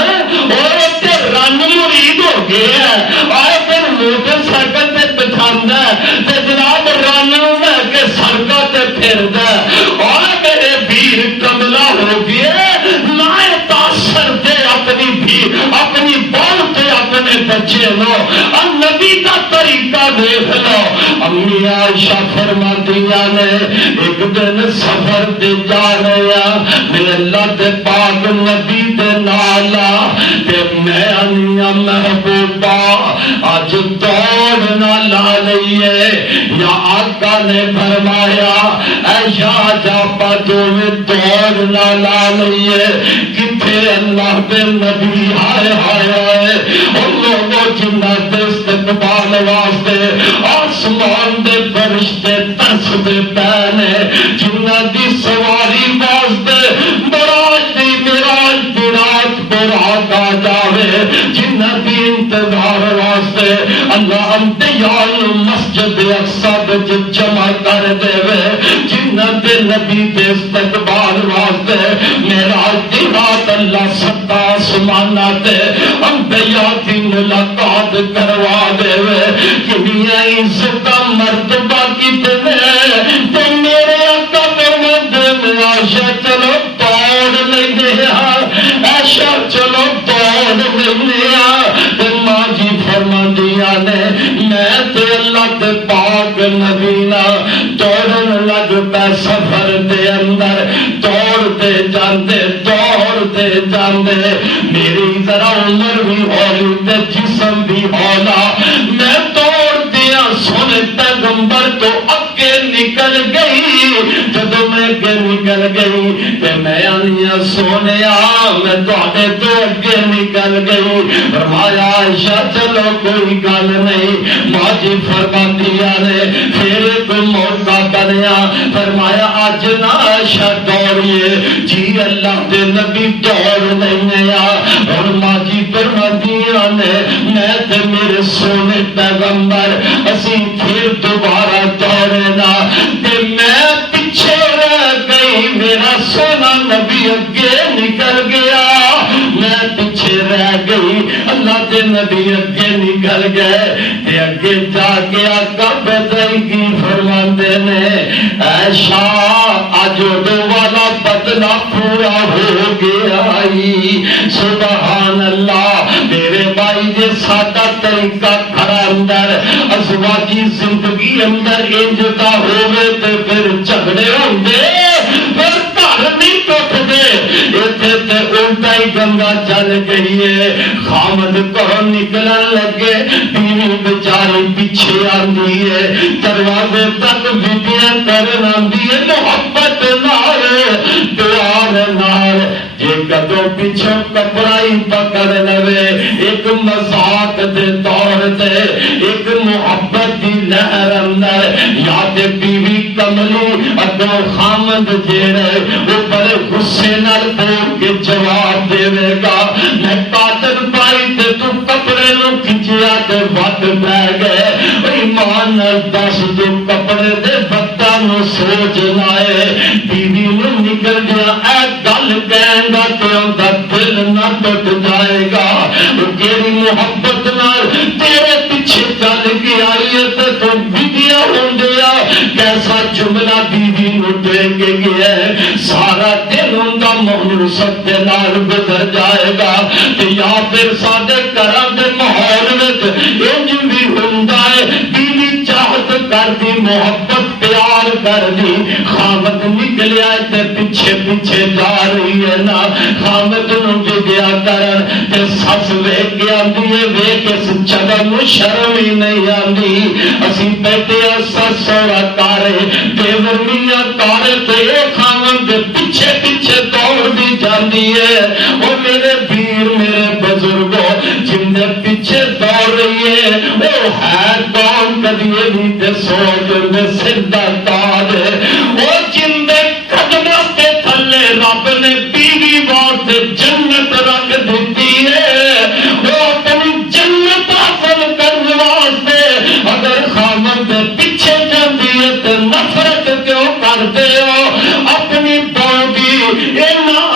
اور تے رن مرید ہو گیا اور پھر موٹر سائیکل تے بٹھانا تے جناب رن لے کے سڑکوں تے پھردا اور میرے ویر کملا ہو گیا نہ تاثر دے اپنی بھی اپنی بہو تے اپنے بچے نو۔ نبی کا طریقہ دیکھ لو، امی عائشہ فرماندیاں نے ایک دن سفر تے جا رہا میں اللہ دے پاک نبی دے نال تے میں انیا محبوبہ اج دوڑ نہ لا لئیے، یا آقا نے فرمایا اے شاہ جاپا میں دوڑ نہ لا لئیے، کتھے اللہ دے نبی آئے آئے ان لوگوں جنہ دے استقبال واسطے آسمان دے فرشتے ترس دے پہنے، جنہ دی سواری واسطے براج دی میراج دی رات برات آ جاوے، جنہ دی انتظار واسطے اللہ انبیاء مسجد اقصی وچ جمع کر دے وے، جنہ دے نبی دے استقبال واسطے میراج دی رات اللہ ستا آسماناں تے انبیاء دی ملاقات کروا دے وے، کنیاں عزت مرتبہ کتنے تے میرے آقا فرماندے عائشہ چلو دوڑ لیندے عائشہ چلو دوڑ لیندے تے ماں جی فرماندیاں نے میں تے اللہ تے پاک نبی نال دوڑن لگ پے سفر دے اندر دوڑتے جاندے میری ذرا عمر بھی ہولی تے جسم بھی ہولا، میں دوڑ دیا سونے پیغمبر تو اگے نکل گئی، جدو میں اگے نکل گئی تے میں آنیا سونیا میں تواڈے تو اگے نکل گئی، فرمایا عائشہ چلو کوئی گل نہیں، ماں جی فرماندیاں نے پھر ایک موقع بنیا، فرمایا اج نہ عائشہ دوڑیے، جی اللہ دے نبی دوڑ نہیں آیا، اور ماں جی فرماندیاں نے میں تے میرے سونے پیغمبر اسی پھر دوبارہ دوڑنا تے میں پیچھے رہ گئی، میرا سونا نبی اگے نکل گیا، میں پیچھے رہ گئی، اللہ دے نبی اگے نکل گئے تے اگے جا کے آقا بدل کی فرماندے نے اے شاہ اج دو والا بدلا پورا ہو گیا، سبحان اللہ میرے بھائی جے ساڈا طریقہ کھڑا اندر ازواجی زندگی اندر انج دا ہوے تے پھر جھگڑے ہوندے پھر گھر نہیں ٹوٹدے، ایتھے تے الٹا ہی گنگا چل گئی ہے، خامد گھروں نکلن لگے بیوی بیچاری پیچھے آندی ہے، دروازے تک بیبیاں کرن آندی ہے، محبت نال پیار نال، جے کدو پیچھے کپڑا ہی پکڑ لوے ایک مذاق دے طور تے ایک محبت دی لہر اندر، یا تے بیوی کملی اگو خامد جیڑے وہ بڑے غصے نال بول کے جواب دے گا، میں کاتن پائی تے تو کپڑے نو کھچیا تے وقت پہ گئے، ایمان نال دس تو کپڑے دے بتا نو سوچ لائے، بیوی نو نکل گیا اے گل کہن گا تے اوندا دل نہ ٹوٹ جائے گا، وہ کیڑی محبت نال تیرے پیچھے چل کے آئی ہے تے تو بیویاں ہوندیا کیسا جملہ بیوی نو دے کے گیا ہے، سارا دن اوندا مانوست دے نال گزر جائے گا، تے یا پھر ساڈے گھراں دے ماحول وچ انج بھی ہوندا ہے، بیوی چاہت کردی محبت پیار کردی، خامد نکلیا تے پیچھے پیچھے جا رہی ہے نا، خامد نو جگیا کرن تے سس ویکھ کے آندی ہے ویکھ اس چگل نو شرم ہی نہیں آندی، اسی بیٹھے سس سوڑا کارے دیور میاں کارے تے خامد دے پیچھے پیچھے دوڑ دی جاندی ہے، او میرے پیر میرے بزرگوں جن دے پیچھے دوڑ رہی ہے وہ ہے کون، کدی بھی تے سوچ دے سر تاج ہے، وہ جن دے قدموں کے تھلے رب نے بیوی واسطے جنت رکھ دیتی ہے، وہ اپنی جنت حاصل کرنے واسطے کرتے ہو؟ اپنی بوڈی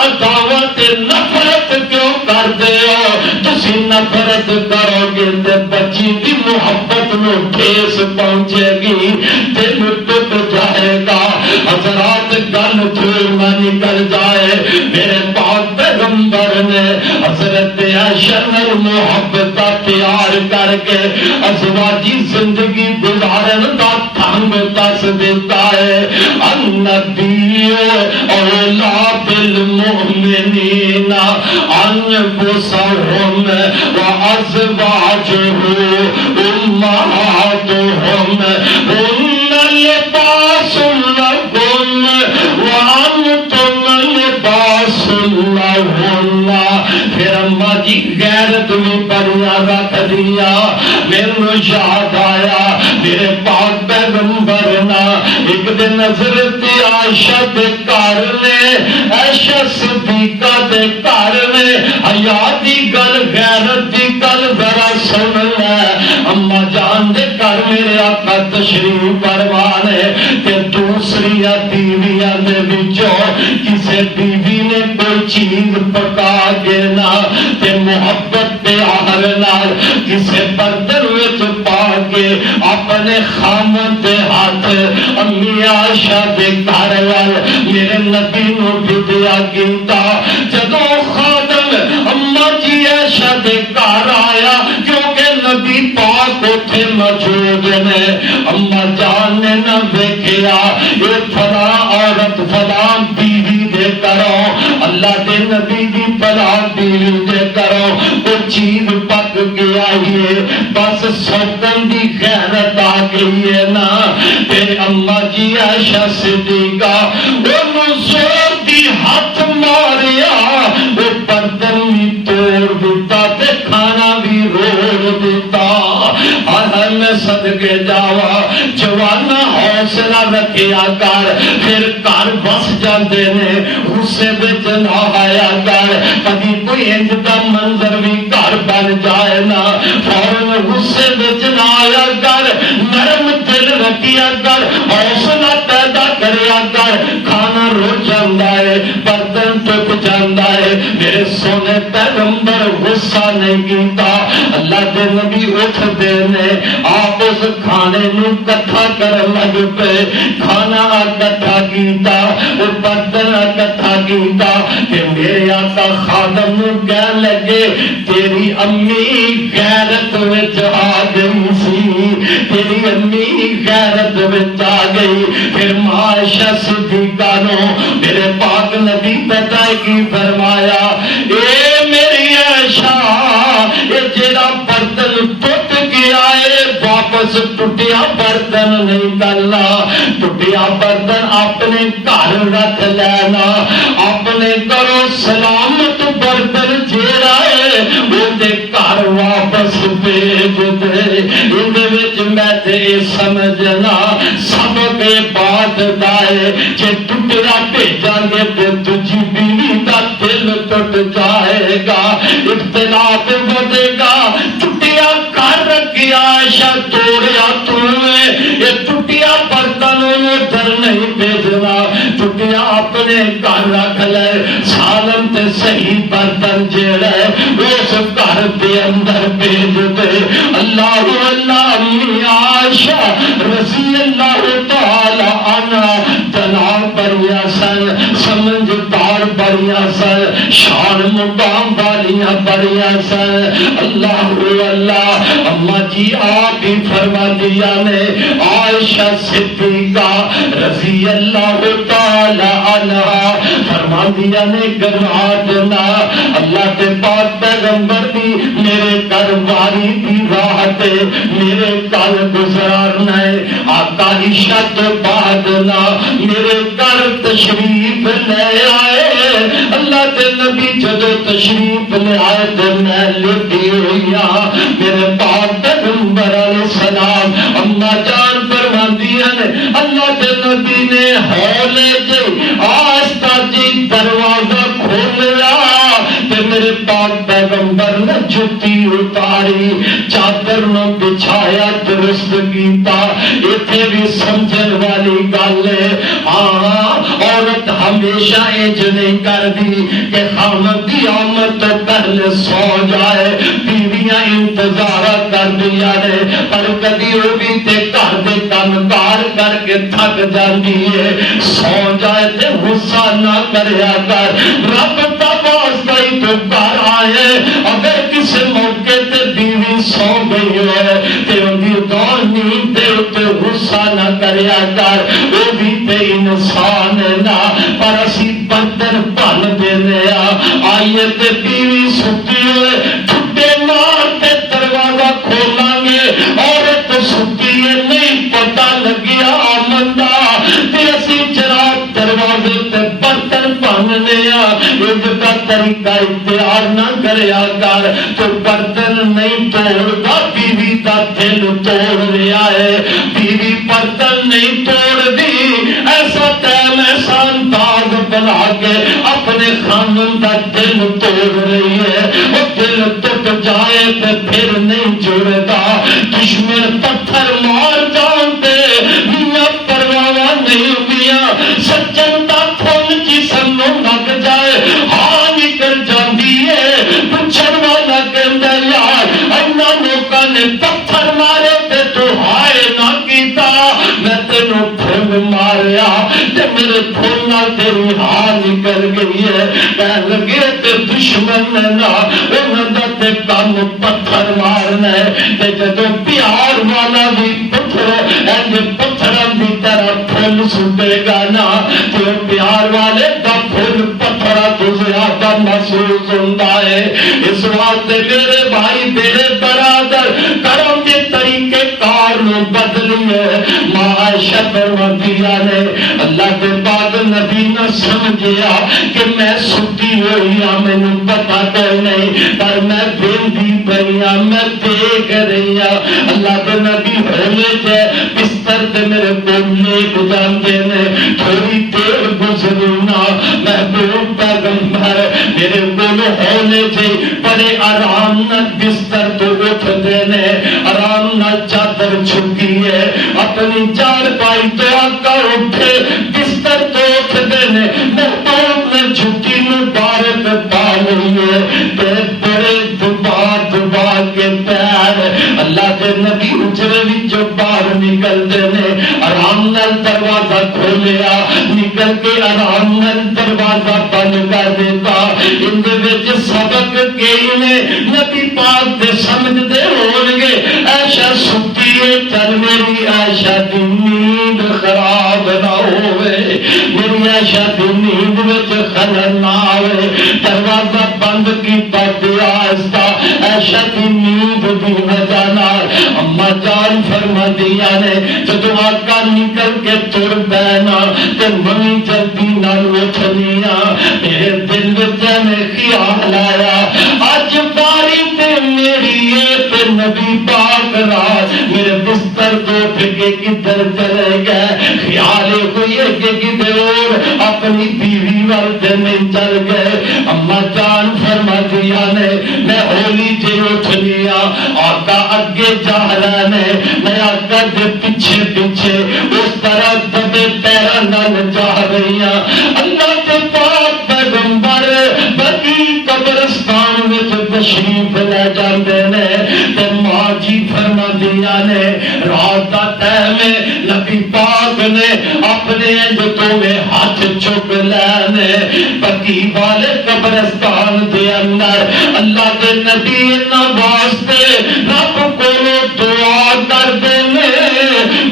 عداوت نفرت کیوں کرتے ہو؟ تسی نفرت کرو گے تے بچی دی محبت نو ٹھیس پہنچے گی، دل ٹوٹ جائے گا۔ حضرات گل دور نہ نکل جائے، میرے پاک پیغمبر نے حضرت عائشہ نال محبت پیار کر کے ازواجی زندگی گزارن دا ڈھنگ دس دیتا ہے۔ النبی اولا بالمؤمنین انفسہم وازواجہ امہاتہم ہن لباس لکم وانتم لباس لہن۔ پھر اماں جی غیرت بھی بڑیاں رکھ دیا۔ میرے یاد آیا میرے پاک پیغمبر نا ایک دن حضرت عائشہ دے گھر نے، عائشہ صدیقہ دے گھر نے حیا دی گل غیرت دی گل ذرا سن لے۔ اماں جان دے گھر میرے آقا تشریف فرما نے تے دوسری بیویاں دے وچوں کسے بیوی نے کوئی چیز پکا کے نہ تے محبت پیار نال کسے برتن وچ پا کے اپنے خامد دے ہاتھ امی عائشہ دے گھر وال میرے نبی نو بھیجیا کیتا۔ جدوں خادم اماں جی عائشہ دے گھر آیا کیونکہ نبی پاک اوتھے موجود نے، اماں جان نے نہ ویکھیا اے فلاں عورت فلاں بیوی دے کرو، اللہ دے نبی دی فلاں بیوی دے کرو کوئی چیز پک گیا ہے، بس سوکن دی غیرت آ گئی ہے نا۔ تے اماں جی عائشہ صدیقہ انہوں زور دی ہاتھ ماریا، وہ برتن بھی توڑ دیتا تے کھانا بھی روڑ دیتا۔ آدھا میں صدقے جاوا جوانا حوصلہ رکھیا کر، پھر گھر بس جاندے نے غصے وچ نہ آیا کر۔ کبھی کوئی انج دا منظر بھی گھر بن جائے نا فوراً غصے وچ نہ آیا کر، نرم دل رکھیا کر، حوصلہ پیدا کریا کر۔ کھانا رو جاندا ہے، برتن ٹوٹ جاندا ہے، میرے سونے پیغمبر غصہ نہیں کیتا۔ اللہ دے نبی اٹھ دے نے آپ اس کھانے نو کٹھا کر لگ پے، کھانا کٹھا کیتا، برتن کٹھا کیتا کہ میرے آقا خادم نو کہہ لگے تیری امی غیرت وچ آ گئی سی، تیری امی غیرت وچ آ گئی۔ پھر ماں عائشہ صدیقہ نو میرے پاک نبی پتہ کی فرمایا اے میری عائشہ اے جیڑا برتن ٹوٹ گیا ہے واپس ٹوٹیا برتن نہیں کرنا، ٹوٹیا برتن اپنے گھر رکھ لینا، اپنے گھروں سلامت برتن جیڑا ہے وہ دے گھر واپس بھیج دے۔ اندے وچ میں تے سمجھنا سب کے بات دائے جے ٹوٹیا بھیجاں گے تے تجھی بیوی دا دل ٹوٹ جائے گا، اختلاف بڑھے گا۔ ٹوٹیا گھر رکھیا عائشہ توڑیا تو یہ ٹوٹیا برتن ادھر نہیں بھیجنا، ٹوٹیا اپنے گھر رکھ لے، سالم تے صحیح برتن جیڑا ہے اس گھر دے اندر بھیج دے۔ اللہ اللہ امی عائشہ رضی اللہ تعالی عنہا جناب بڑھیا سن، سمجھدار بڑھیا سن، شان مقام والیاں بڑھیا سن۔ اللہ اللہ اما جی آپ ہی فرما دیا نے عائشہ صدیقہ رضی اللہ تعالی عنہا فرما دیا نے گرا دینا اللہ کے پاک پیغمبر دی میرے گھر واری دی راہ تے میرے کل گزارنا ہے۔ آقا عشاء تو بعد نہ میرے گھر تشریف لے آئے، اللہ کے نبی جدو تشریف لے آئے تو میں لیٹی ہوئی ہاں، میرے پاک پیغمبر علیہ السلام اما جان فرماندیاں نے اللہ کے نبی نے ہولے جی آستہ جی دروازہ کھولیا تے میرے پاک پیغمبر نے جتی اتاری چادر نو بچھایا در درست کیتا. ایتھے بھی سمجھن والی گل ہے. ہاں عورت ہمیشہ انج نہیں کردی کہ خاوند دی آمد تو پہلے سو جائے. بیویاں انتظار کر دیا نے پر کدی وہ بھی تے گھر دے کام کار کر کے تھک جاندی ہے. سو جائے تے غصہ نہ کریا کر. رب دا واسطہ ہی تو گھر آئے. اگر کسی موقع تے بیوی سو گئی ہے تے ان دی نیند دے تے غصہ نہ کریا کر. وہ بھی تے انسان ہے نا. پر اسی برتن بھن دینے آئیے تے بیوی ستی ہوئے ٹھٹے مار تے دروازہ کھولاں گے. عورت ستی ہے نہیں پتہ لگیا آمدہ تے اسی جناب دروازے تے برتن بھننے ایک کا طریقہ اختیار نہ کریا کر. تو برتن نہیں توڑتا بیوی کا دل توڑ رہا ہے. بیوی برتن نہیں توڑ دی. ایسا ٹائم ایسا انداز بنا کے اپنے خاندان کا دل توڑ رہی ہے. وہ دل ٹوٹ جائے تو پھر نہیں جڑتا. دشمن پتھر مار جانتے میاں پرواہ نہیں ہویا. سچن کا پھول جسم لگ جائے ہاں نکل جاتی ہے. پوچھنے والا کہندا یار انہاں لوکاں نے پتھر مارے تے تو ہائے نہ کیتا. میں تینوں پھول ماریا تے میرے پھول نال تیری ہاں نکل گئی ہے. کہنے لگے تے دشمن نے نا انہاں دا تے کام پتھر مارنا ہے. تے جدوں پیار والا بھی پتھراں دی طرح پھول سٹے گا نا تے پیار والے دا پھول پتھراں تو زیادہ محسوس ہوتا ہے. اس واسطے میرے بھائی میرے برادر کرم کے طریقے کار میں بدلیے. معاشہ فرمایا نے اللہ کے بعد نبی نہ سمجھیا کہ میں ستی ہوئی ہوں مینوں پتہ کوئی نہیں پر میں دیندی پئی ہوں میں دیکھ رہی ہوں. اللہ کے نبی ہونے جے بستر تے میرے کول لیٹ جاندے نے. تھوڑی دیر گزری نا محبوب پیغمبر میرے کول ہونے جے بڑے آرام نال بستر تو اٹھدے نے. آرام نال چادر چھکی ہے اپنی چار پائی تو آقا اٹھے بستر تو اٹھدے نے. محبوب نے جھکی مبارک پا لی ہے تے بڑے دبا کے پیر اللہ کے نبی اجرے وچوں باہر نکلتے نے. آرام نال دروازہ کھولیا نکل کے آرام نال دروازہ بند کر دیتا. ان دے وچ سبق کئی نے نبی پاک دے سمجھدے ہون گے. عائشہ ستی ہے چل میری عائشہ دی نیند خراب نہ ہوئے. میری عائشہ دی نیند وچ خلل نہ آئے. دروازہ بند کیتا دے آہستہ عائشہ دی نیند دی وجہ نال اما جان فرماندیاں نے جدوں آقا نکل کے تر بینا تے منی جلدی نال اٹھنیاں. میرے دل وچ میں خیال آیا اج باری تے میری ہے تے نبی پاک رات میرے بستر تو اٹھ کے کدھر چلے گئے. خیال ہوئی کہ کدھر اور اپنی بیوی والے میں چل گئے. اما جان فرماندیاں نے میں ہولی جی اٹھ لیا. آقا اگے جا رہے نے میں آقا دے پیچھے پیچھے اس طرح دبے پیرا نال جا رہی ہوں. اللہ کے پاک پیغمبر بقی قبرستان وچ تشریف لے جاندے نے تے ماں جی فرماندیاں نے رات دا ٹائم نبی پاک نے اپنے جتوں میں ہاتھ چک لینے بقی والے قبرستان دے اندر. اللہ کے نبی نہ واسطے رب کو دعا کر دینے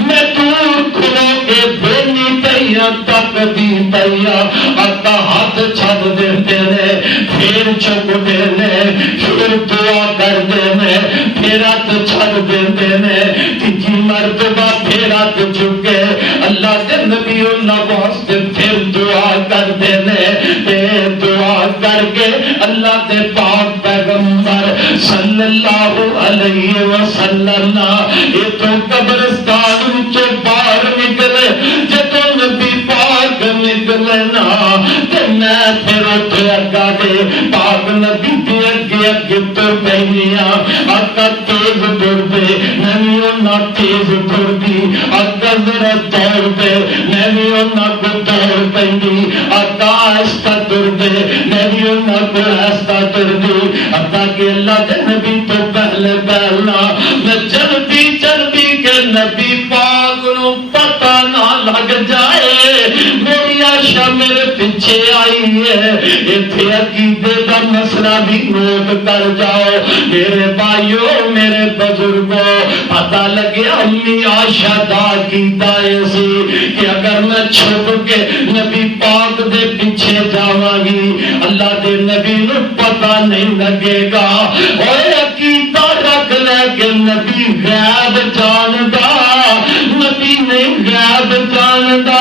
میں دور کھلو کے بینی پیا تک دی پیا. آقا ہاتھ چھڑ دیتے نے پھر چک دینے پھر دعا کر دینے پھر ہاتھ چھڑ دیتے نے تیجی مرتبہ پھر ہاتھ چکے. اللہ کے نبی اللہ واسطے پھر دعا کر دینے پھر دعا کر کے اللہ کے پاک پیغمبر صلی اللہ علیہ وسلم یہ تو قبرستان وچوں باہر نکلے. جدوں نبی پاک نکلے نا تے میں پھر اٹھے اگا دے پاک نبی دے اگے اگے تر پہنیا. آقا تیز تر دے نبی نہ تیز تیز تر دی آقا ذرا توڑ دے میں بھی انہاں کو توڑ پہنگی آقا آہستہ تر دے میں بھی انہاں کو آہستہ تر دی آقا کہ اللہ دے نبی تو پہلے پہلا میں چلتی کہ نبی پاک نو پتہ نہ لگ جائے میری عائشہ میرے پیچھے آئی ہے ایتھے عقیدے کا مسئلہ بھی نوٹ کر جاؤ میرے بھائیوں میرے بزرگوں پتہ لگیا امی عائشہ دا کیتا ایسی کہ اگر میں چھپ کے نبی پاک دے پیچھے جاواں گی اللہ دے نبی نو پتہ نہیں لگے گا اور عقیدہ رکھ لے کہ نبی غیب جاندا نبی نہیں غیب جاندا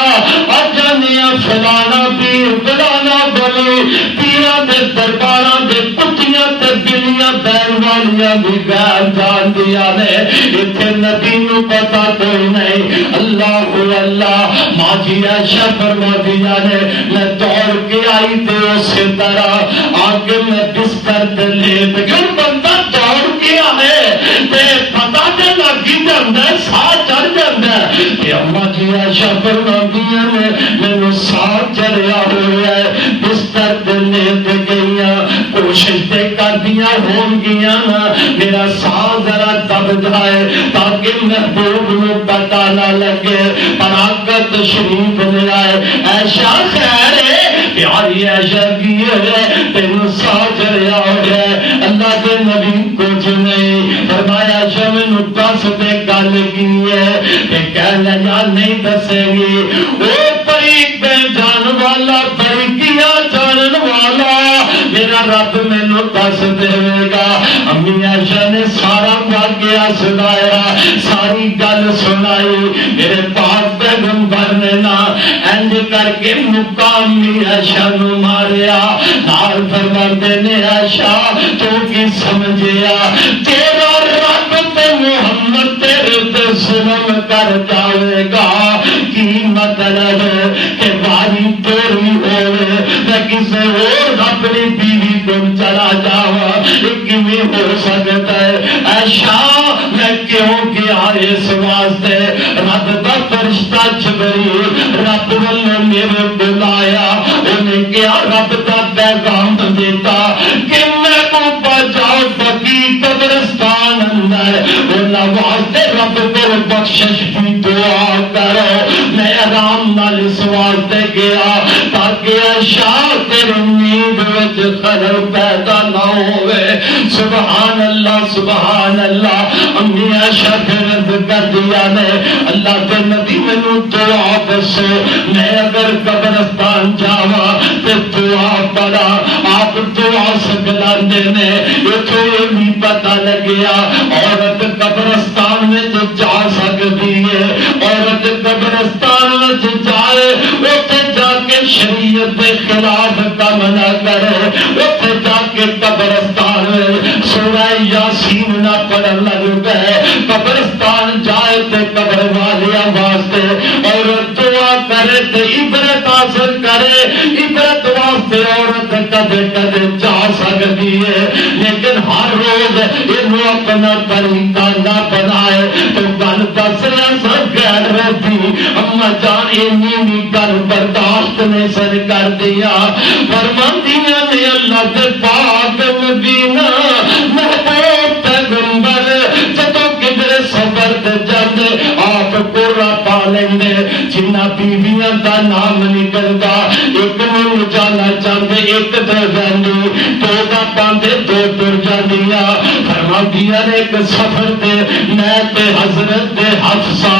اجانیا فلانا پیر فلانا بلی پیراں دے درباراں دے کتیاں تے بلیاں بین والیاں بھی غیب جان دیا نے ایتھے نبی نو پتہ کوئی نہیں اللہ اللہ ماں جی عائشہ فرما دیا نے میں دوڑ کے آئی تے اسی طرح آگے میں بستر تے لیٹ گیا بندہ دوڑ کے آئے تے پتہ تے لگی جاندا ساہ چڑھ جاندا کہ اماں جی عائشہ فرما دیا نے مینوں ساہ چڑھیا ہوا ہے بستر تے لیٹ گئیاں کوشش تے کردیاں ہون گیاں میرا ساہ ذرا دب جائے تاکہ محبوب نو پتہ نہ لگے پر آقا تشریف لے آئے عائشہ خیر ہے پیاری عائشہ کی ہے تینوں ساہ چڑھیا ہوا ہے اللہ کے نبی کچھ نہیں فرمایا عائشہ میں دس دے گل کی ہے کہ کہہ لیا نہیں دسے گی او پری بے جان والا پری کیا جانن والا میرا رب مینوں دس دے گا امی عائشہ نے سارا واقعہ سنایا ساری گل سنائی میرے پاک پیغمبر نے نا انج کر کے مقامی عائشہ نو ماریا نال فرماندے نے عائشہ تو کی سمجھیا تیرا رب تے محمد تیرے تے ظلم کر جاوے گا کی مطلب کہ باری تیری ہوئے میں کسے اور اپنی بیوی کو چلا جاوا کیویں ہو سکتا ہے عائشہ میں کیوں گیا اس واسطے رب دا فرشتہ جبریل رب والے میرے بلایا انہیں کیا رب دا پیغام دیتا کہ میں کو بچاؤ بقی قبرستان اندر انہاں واسطے رب کو بخشش کی دعا کرو میں آرام نال اس واسطے گیا تاکہ عائشہ تیری نیند وچ خلل پیدا نہ ہوئے سبحان اللہ امی عائشہ پھر عرض کر دیا نے اللہ کے نبی مینوں دعا دسو میں اگر قبرستان جاواں تے دعا پڑھا آپ دعا سکھلاندے نے اتھوں یہ بھی پتہ لگیا عورت قبرستان میں جا سکتی ہے عورت قبرستان میں جائے اتھے جا کے شریعت کے خلاف کام نہ کرے اتھے جا کے قبرستان میں سورہ یاسین نہ پڑھن لگ پے قبرستان جائے تے قبر والیاں واسطے اور دعا کرے تے عبرت حاصل کرے عبرت واسطے عورت کدے کدے جا سکتی ہے لیکن ہر روز انہوں اپنا طریقہ نہ بنائے تو گل دس رہا سب غیر رہتی اما جان اینی گل برداشت نے سر کر دیا فرماندیاں نے اللہ کے پاک نبی نا محبوب پیغمبر جدوں کدھر سفر تے جاندے آپ قرا پا لیندے جنہ بیویاں دا نام نکلدا ایک نوں جانا چاہندے ایک تے رہندی دو دا پاندے دو ٹر جاندیاں فرماندیاں نے ایک سفر تے میں تے حضرت حفصہ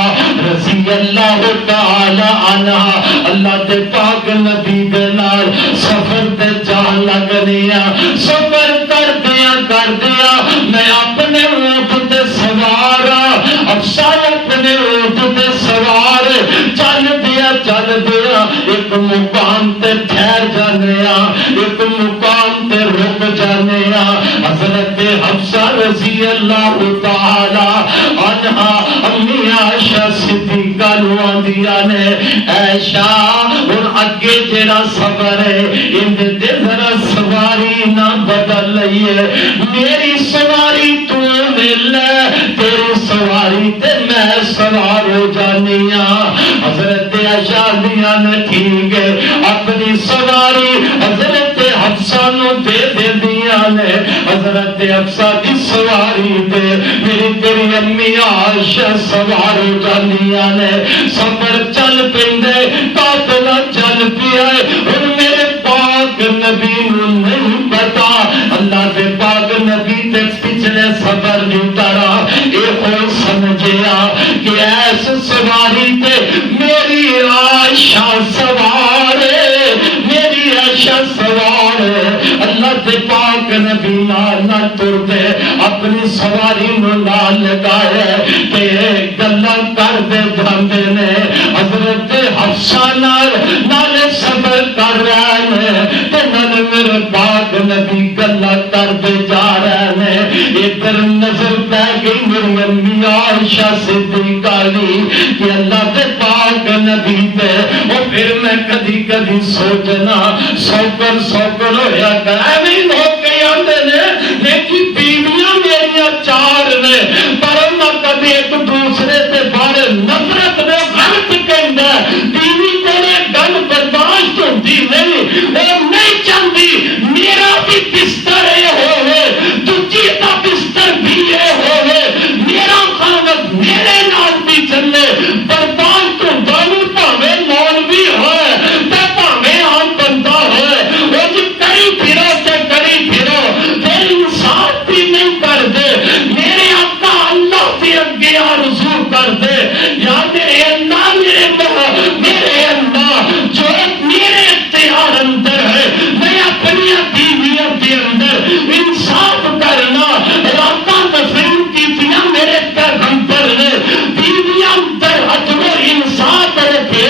رضی اللہ تعالی عنہا اللہ دے پاک نبی دے نال سفر تے جان لگنیاں سفر کر دیا میں اپنے اونٹ تے سوار حفصہ اپنے اونٹ تے سوار چل دیا ایک مقام تے ٹھہر جانے ایک مقام تے رک جانے حضرت حفصہ رضی اللہ تعالی عنہا امی عائشہ صدیقہ نو آندیا نے عائشہ ہن اگے جڑا سفر ہے اندے تے ذرا سواری نہ بدل لئیے میری سواری تو مل تیری سواری تے میں سوار ہو جانیاں. حضرت عائشہ دیاں نے ٹھیک ہے اپنی سواری حضرت حفصہ نو دے دے دیاں نے. حضرت حفصہ کی سواری تے میری تیری امی عائشہ سوار ہو جانیاں نے. سفر چل پیندے قافلہ چل پیا ہے. اور میرے پاک نبی نو نہیں پتا اللہ دے پاک نبی تے پچھلے سفر دی طرح اے کوئی سمجھیا کہ ایس سواری تے میری عائشہ سوار ہے, میری عائشہ سوار ہے. اللہ دے پاک نبی نہ تر دے اپنی سواری نو نال لگایا کہ گلاں کر دے جاندے نے. حضرت حفصہ نال سفر کر رہے ہیں تے نال میرے پاک نبی گلاں کر دے جا رہے ہیں. ادھر نظر پہ گئی میری امی عائشہ صدیقہ دی کہ اللہ دے پاک نبی تے. اور پھر میں کدی کدی سوچنا سوکر ہویا کر ایویں لوگ کئی آندے نے لیکن بیویاں میریاں چار نے پر نہ کدی ایک دوسرے تے بارے نفرت نے غلط کہندا. بیوی تیرے گل برداشت ہوندی نہیں, وہ نہیں چاہتی میرا بھی بستر اے ہوئے دجی دا بستر بھی اے ہوئے, میرا خاوند میرے نال بھی چلے. برداشت ہوندا نہیں بھاویں مولوی ہوئے تے بھاویں عام بندہ ہوئے. وہ جی کری پھرو تے کری پھرو پھر انصاف بھی نہیں کر دے. میرے آقا اللہ کے اگے آرزو کر دے یا میرے اللہ میرے اللہ جو میرے اختیار اندر ہے میں اپنی بیویوں کے اندر انصاف کرنا. راتاں تفریم کیتیاں میرے پیغمبر نے بیویاں اندر عدل و انصاف رکھے.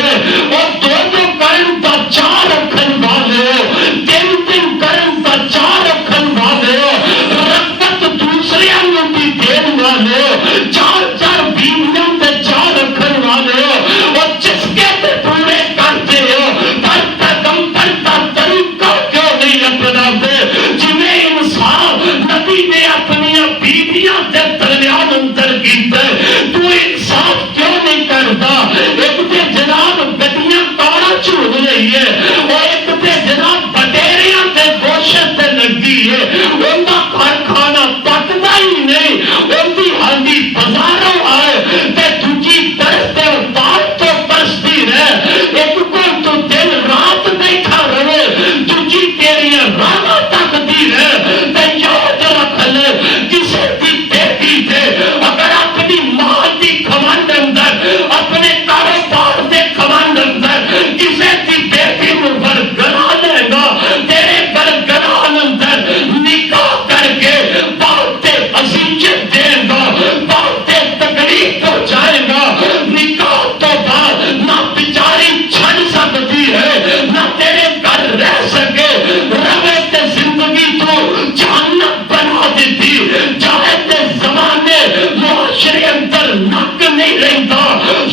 اور دو کرن دا چار رکھن والے ہو, تین کرن دا چار رکھن والے ہو, رغبت دوسرے نوں بھی دین والے ہو, چار بیویاں دے چار رکھن والے ہو. اور جس کے تے پورے کرتے ہو پر پیغمبر دا طریقہ کیوں نہیں اپنا دے جنہیں انصاف نبی نے اپنی بیویاں دے درمیان اندر کیتا ہے. تو انصاف کیوں نہیں کرتا؟ ایک تے جناب گڈیاں کارا چھوڑ رہی ہے اور ایک تے جناب بٹیریاں تے گوشت تے لگی ہے. ان کا گھر کھانا پکتا ہی نہیں, ان کی ہانڈی بازاروں آئے تے دوجی طرف تے بال تو برستی رہے. ایک کو تو دن رات بیٹھا رہے, دوجی تیریاں رانا تکتی رہے. تے یاد رکھ لے کسے دی بیٹی دے اگر اپنی ماں دی کھمانڈ اندر اپنے کاروبار دے کھمانڈ اندر کسے دی بیٹی نو برگرا لے گا, تیرے برگران اندر نکاح کر کے بہتے عزیزت دے گا, بہتے تکلیف ہو جائے گا. نکاح تو بعد نہ بیچاری چھڑ سکتی ہے نہ تیرے گھر رہ سکے. روے تے زندگی تو جہنم بنا دیتی, چاہے تے زمانے معاشرے اندر نک نہیں رہتا.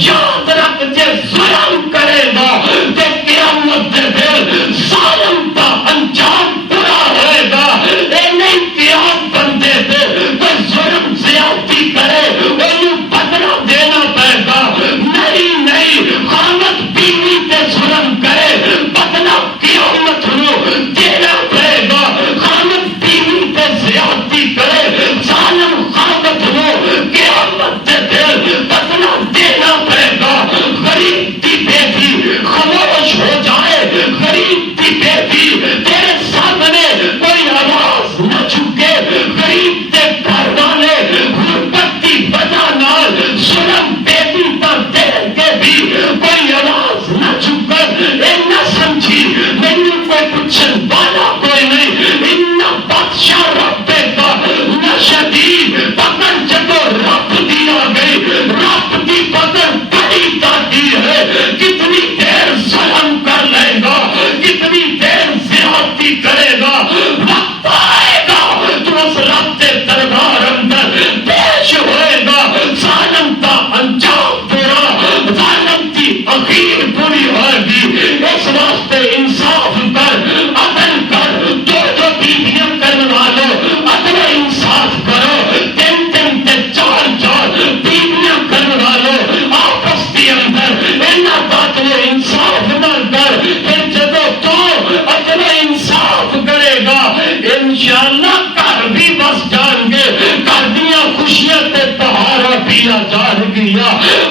یاد رکھ جے ظلم کرے گا تے قیامت دے دن ظالم دا انجام برا ہوئے گا. اے نہیں قیام بندے دے تو ظلم زیادتی کرے انہوں بدلہ دینا پائے گا. نہیں خامت بیوی تے ظلم کرے بدلہ قیامت نو دینا پائے گا. خامت بیوی تے زیادتی کرے ظالم خامت نو قیامت دے دن بدلہ دینا پائے گا. گیا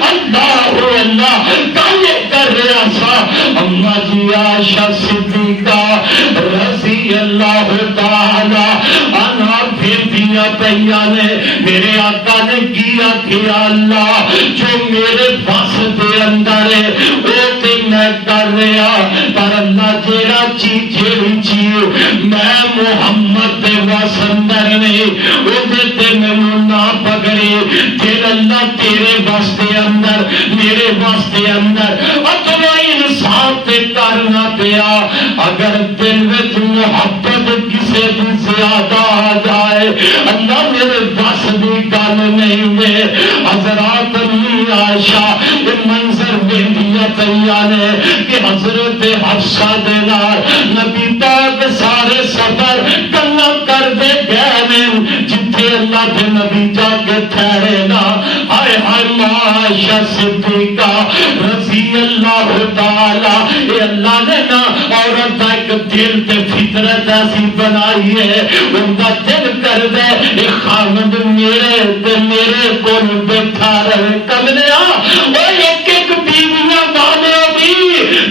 اللہ اللہ گل کر رہا سا اما جی عائشہ صدیقہ رضی اللہ تعالی عنہا پھردیاں پئیاں نے میرے آقا نے کیا کیا اللہ جو میرے بس دے اندر ہے وہ تے میں کر رہا پر اللہ جیڑا چیز میں محمد دے وس اندر نے وہ تے مینوں نہ پکڑے پھر اللہ تیرے واسطے اندر میرے واسطے اندر اپنا انسان تے کرنا پیا اگر دل وچ محبت کسے دی زیادہ آ جائے اللہ میرے بس دی گل نہیں ہے حضرات امی عائشہ یہ منظر ویندیاں پئیاں نے کہ حضرت حفصہ دے نال نبی پاک سارے سفر گلاں کردے گئے نے جتھے اللہ دے نبی جا کے ٹھہرے نا ہائے ہائے عائشہ صدیقہ رضی اللہ تعالی اے اللہ نے نا عورت دا ایک دل تے فطرت ایسی بنائی ہے ان کا دل کر دے اے خامد میرے کول بیٹھا رہے کملیا او ایک ایک بیویاں والے بھی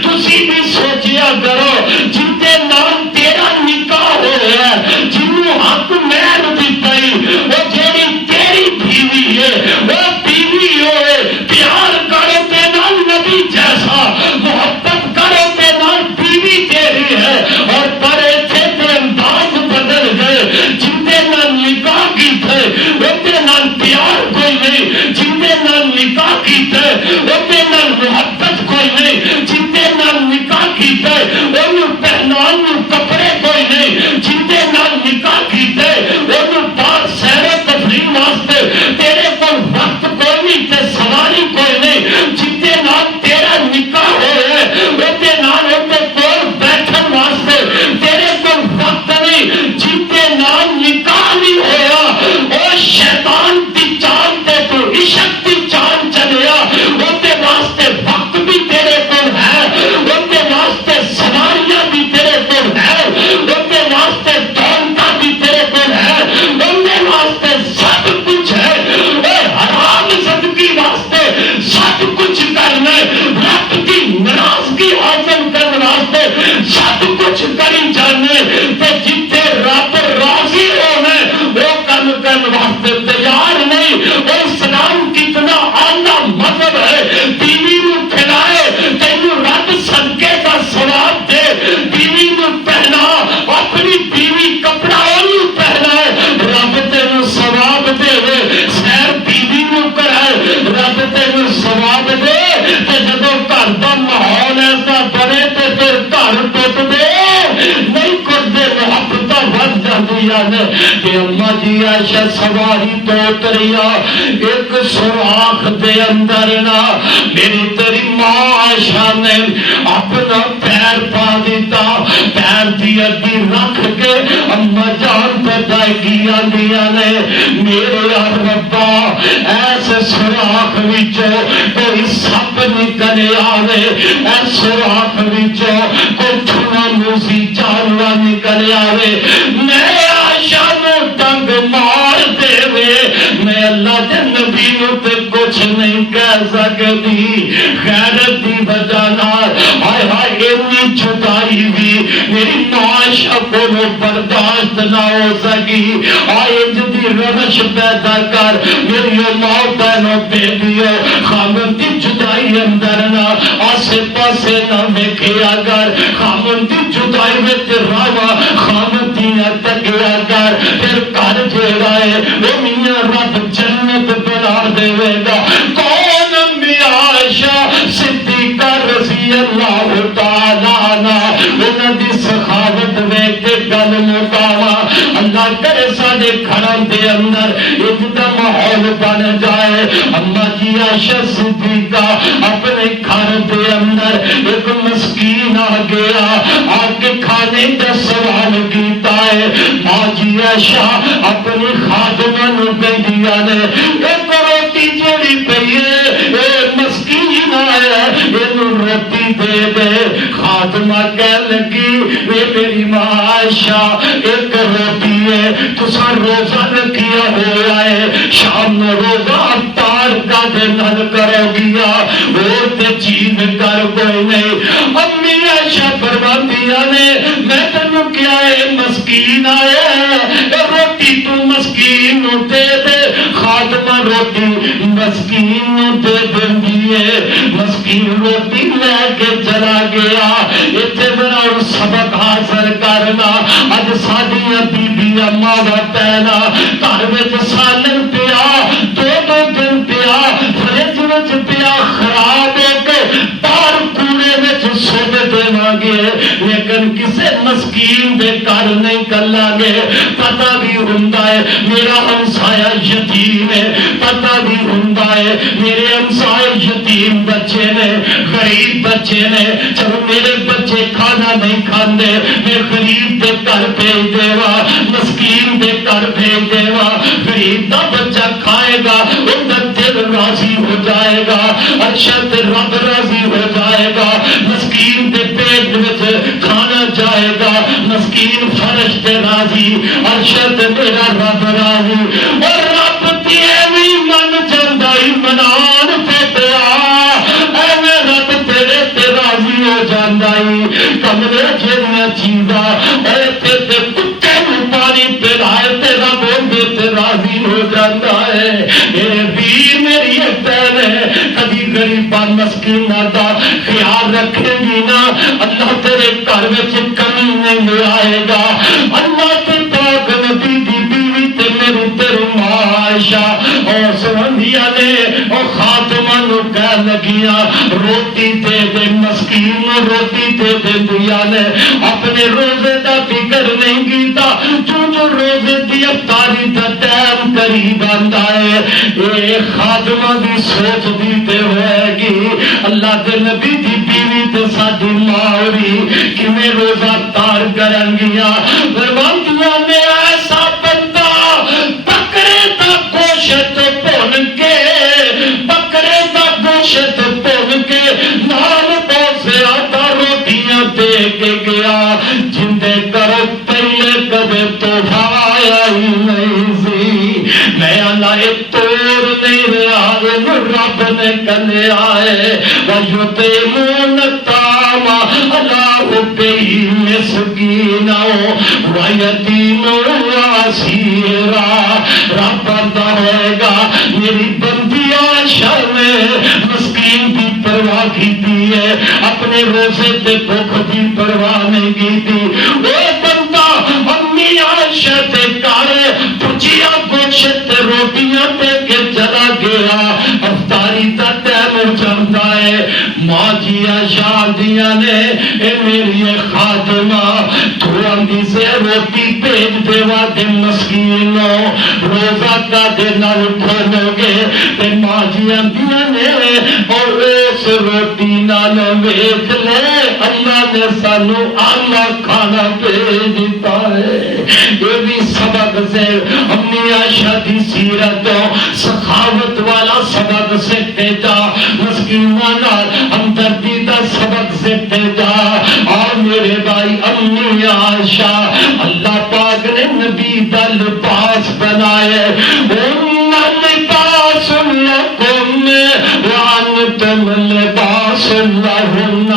تسی بھی سوچیا کرو جن کے نام تیرا نکاح ہوا ہے جنوں حق مہر دتا ہی وہ جیڑی تیری بیوی ہے وہ بیوی ہوئے پیار کرو تے نال نبی جیسا محبت کرو تے نال بیوی تیری ہے اور پر ایتھے تے انداز بدل گئے جن دے نال نکاح کیتے وہ تے نال پیار کوئی نہیں جن دے نال نکاح کیتے وہ تے نال محبت کوئی نہیں جن دے نال نکاح کیتے انہوں پہنان نوں کپڑے کوئی نہیں جن دے نال نکاح کیتے انہوں باہر سیر و تفریح واسطے تیرے کو وقت کوئی نہیں تے سواری کوئی نہیں جن دے نال تیرا نکاح ہوئے وہ تے نال اندر کول بیٹھن واسطے تیرے کو وقت نہیں جن دے نال نکاح نہیں ہویا او شیطان دی چاند تے تو عشق دی چاند چلیا وہ تے واسطے وقت بھی تیرے کو ہے وہ تے واسطے سواریاں بھی تیرے کو ہے وہ تے واسطے دولتاں بھی تیرے کو ہے وہ تے واسطے سب کچھ ہے اے حرام زندگی واسطے سب کچھ کرنا رب کی ناراضگی حاصل کرنے واسطے سب کچھ کری جانے تے جتنے رب راضی ہونا وہ کم کرنے واسطے تیار نہیں وہ اسلام کتنا اعلیٰ مذہب ہے بیوی نو کھلائے تینوں رب صدقے کا ثواب دے بیوی نو پہنا اپنی بیوی کپڑا انہوں پہنائے رب تینوں ثواب دے سیر بیوی نو کرائے رب تینوں ثواب دے تے جدوں گھر دا ماحول ایسا بنے تے پھر گھر ٹوٹ دے نہیں کرتے محبت ود جاندیاں نے کہ اما جی عائشہ سواری تو اتریا ایک سوراخ دے اندر نا میری تیری ماں عائشہ نے اپنا پیر پا دیتا پیر دی اڈی رکھ کے اما جان بدائیگی آندیاں نے میرے ربا ایسے سوراخ وچوں کوئی سپ نکلے آوے ایسے سوراخ وچوں کوئی ٹھنا موسی جانور نکلے آوے میں عائشہ نو ڈنگ مار دے وے میں اللہ دے نبی نو تے کچھ نہیں کہہ سکتی غیرت دی وجہ نال ہائے ہائے اتنی جدائی بھی میری عائشہ کو برداشت نہ ہو سکی آئے جدی روش پیدا کر میری ماں بہنوں بیٹیوں خامن دی جدائی اندر نہ آسے پاسے نہ دیکھیا کر خامن دی جدائی میں راوا خامن دی تکیا کر پھر کر جیڑا ہے وہ میاں رب جنت بنا دے گا کون امی عائشہ صدیقہ رضی اللہ تعالیٰ عنہ انہاں دی سخاوت ویکھ کے گل مکاوا اللہ کرے ساڈے گھراں دے اندر اتنا ماحول بن جائے اما جی عائشہ صدیقہ اپنے گھر دے اندر ایک مسکین آ گیا آ کے کھانے کا سوال کیتا ہے ماں جی عائشہ اپنی خادمہ نو کہندیاں نے ایک روٹی جڑی پئی ہے اے مسکین آیا اینو روٹی دے دے خادمہ کہہ لگی اے میری ماں عائشہ ایک روٹی ہے تساں روزہ رکھیا ہوا ہے شام نو روزہ افطار کا دے نال کرو گیا اور تے چیز کر کوئی نہیں۔ امی عائشہ فرماندیاں نے میں تینوں کیا ہے مسکین آیا روٹی تو مسکین نو دے دے، خادمہ روٹی مسکین نو دے دیندی ہے، مسکین روٹی لے کے چلا گیا۔ اتنے ذرا سبق حاصل کرنا، اج ساڈیاں بیبیاں ماواں پینا گھر وچ سالن پیا دو دو دن پیا فریج وچ پیا خراب ہو کے باہر کوڑے وچ سٹ دیواں گے، لیکن کسے مسکین دے گھر نہیں کلا گے۔ پتہ بھی ہوندا ہے میرا ہمسایا یتیم ہے، پتہ بھی ہوندا ہے میرے ہمسائے یتیم بچے نے، غریب بچے نے، چلو میرے بچے کھانا نہیں کھاندے میں غریب دے گھر بھیج دیوا، مسکین دے گھر بھیج دیوا، غریب دا بچہ کھائے گا ان کا دل راضی ہو جائے گا، ارشد رب راضی ہو جائے گا، مسکین دے پیٹ وچ کھانا جائے گا، مسکین فرش تے راضی، ارشد میرا رب راضی، اور رب تے بھی من جاندا ہی منان پیا ایویں رب تیرے تے راضی ہو جاندا ہی۔ کمرے جڑیاں چیزاں اے تے کتے نوں پانی پلائے تے رب اودے تے راضی ہو جاندا ہے۔ میرے ویر میری بہن ہے، کبھی غریباں مسکیناں دا خیال رکھے گی نا اللہ تیرے گھر وچ کمی نہیں لے آئے گا۔ اللہ تے پاک نبی دی بیوی تے میری تیری ماں عائشہ اور سوندیاں نے اور خاتمہ نو کہہ لگیاں روٹی دے دے مسکین نو روٹی دے دے دیا نے، اپنے روزے دا فکر نہیں کیتا، جو روزے دی افطاری دا ٹائم قریب آندا ہے اے خاتمہ دی سوچ دی تے ہوئے گی اللہ دے نبی دی بیوی تے ساڈی ماں ہوئی کیویں روزہ تار کرن گیا۔ فرماندیاں نے ایسا بندہ بکرے دا گوشت بھن کے، بکرے دا گوشت بھن کے نال بہت زیادہ روٹیاں دے کے گیا جن دے گھر پہلے کبھی تحفہ آیا ہی نہیں سی۔ میں اللہ توڑ نہیں رہا رب نے کنے آئے وَيُطْعِمُونَ الطَّعَامَ عَلَىٰ حُبِّهِ مِسْكِينًا وَيَتِيمًا وَأَسِيرًا۔ رب بندہ ہوئے گا میری بندی عائشہ نے مسکین کی پرواہ کی دی ہے، اپنے روزے تے بھوک کی پرواہ نہیں کی تھی۔ وہ بندہ امی عائشہ تے گھر بھجیا گوشت روٹیاں دے کے چلا گیا، افطاری دا ٹائم ہو جاتا ہے۔ ماں جی شادیاں نے اے میری خاتمہ تو اندی سے روٹی بھیج دیوا دے مسکینوں روزہ کا دے نال کھولو گے تے ماں جی اندیاں نے اور اس روٹی نال ویکھ لے اللہ نے سانو آلہ کھانا بھیج دیتا ہے۔ یہ بھی سبق سے امی عائشہ دی سیرتوں سخاوت والا سبق سیکھتے جا، مسکیناں نال ہمدردی دا سبق سیکھتے جا۔ اور میرے بھائی امی عائشہ اللہ پاک نے نبی دا لباس بنائے، لباس لکم وانتم لباس لہن۔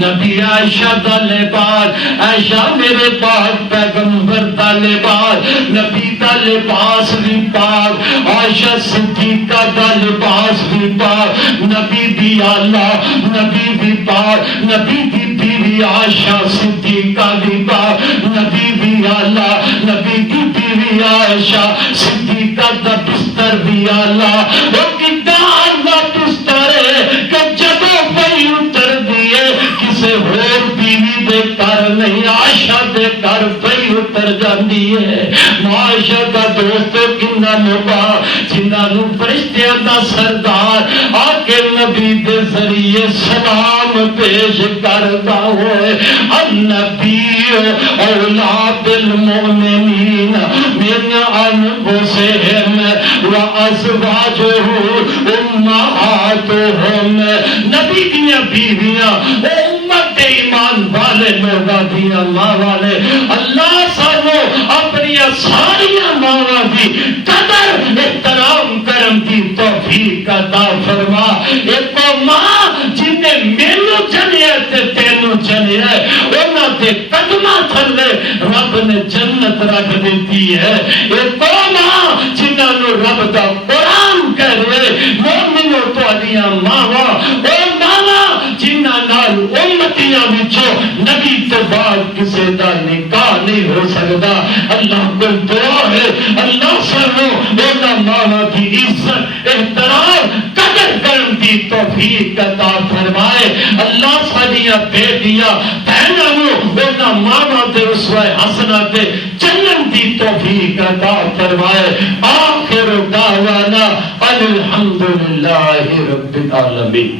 نبی عائشہ دا لباس، عائشہ میرے پاک پیغمبر دا لباس، نبی دا لباس بھی پاک، عائشہ صدیقہ دا لباس بھی پاک، نبی بھی اللہ نبی بھی پاک، نبی دی بیوی عائشہ صدیقہ بھی پاک، نبی بھی اللہ نبی دی بیوی عائشہ صدیقہ دا بستر بھی اللہ۔ وہ کتاب دا بستر ہے کہ جدوں پئی اتر دیے کسے ہور بیوی دے گھر نہیں، عائشہ دے گھر پئی اتر جاندی ہے۔ عائشہ دا دوست کنا موقع جنہاں نوں فرشتیاں دا سردار آ کے نبی دے ذریعے سلام پیش کردا ہوئے، النبی اولا بالمؤمنین من انفسہم وازواجہ امہاتہم۔ نبی دیاں بیویاں امت ایمان والے لوگاں دیاں ماں والے اللہ سانو اپنی ساری ماواں دی قدر احترام کرم دی توفیق توفیق عطا فرما۔ ایک ماں جن نے مینو چنیا تے تینو چنیا انہاں دے قدماں تھلے رب نے جنت رکھ دیتی ہے۔ ایک ماں جنہاں نو رب دا قرآن کہہ رہے مومنو تہاڈیاں ماواں او ماواں جنہاں نال امتیاں وچوں نبی تو بعد کسی دا نکاح نہیں ہو سکتا۔ اللہ کو دعا ہے اللہ سانو انہاں ماواں دی عزت احترام قدر کرن دی توفیق عطا فرمائے۔ اللہ ساڈیاں بیٹیاں بہناں نو انہاں ماواں دے اسوہ حسنہ تے چلن دی توفیق عطا فرمائے۔ آخر دعوانا الحمدللہ رب العالمین۔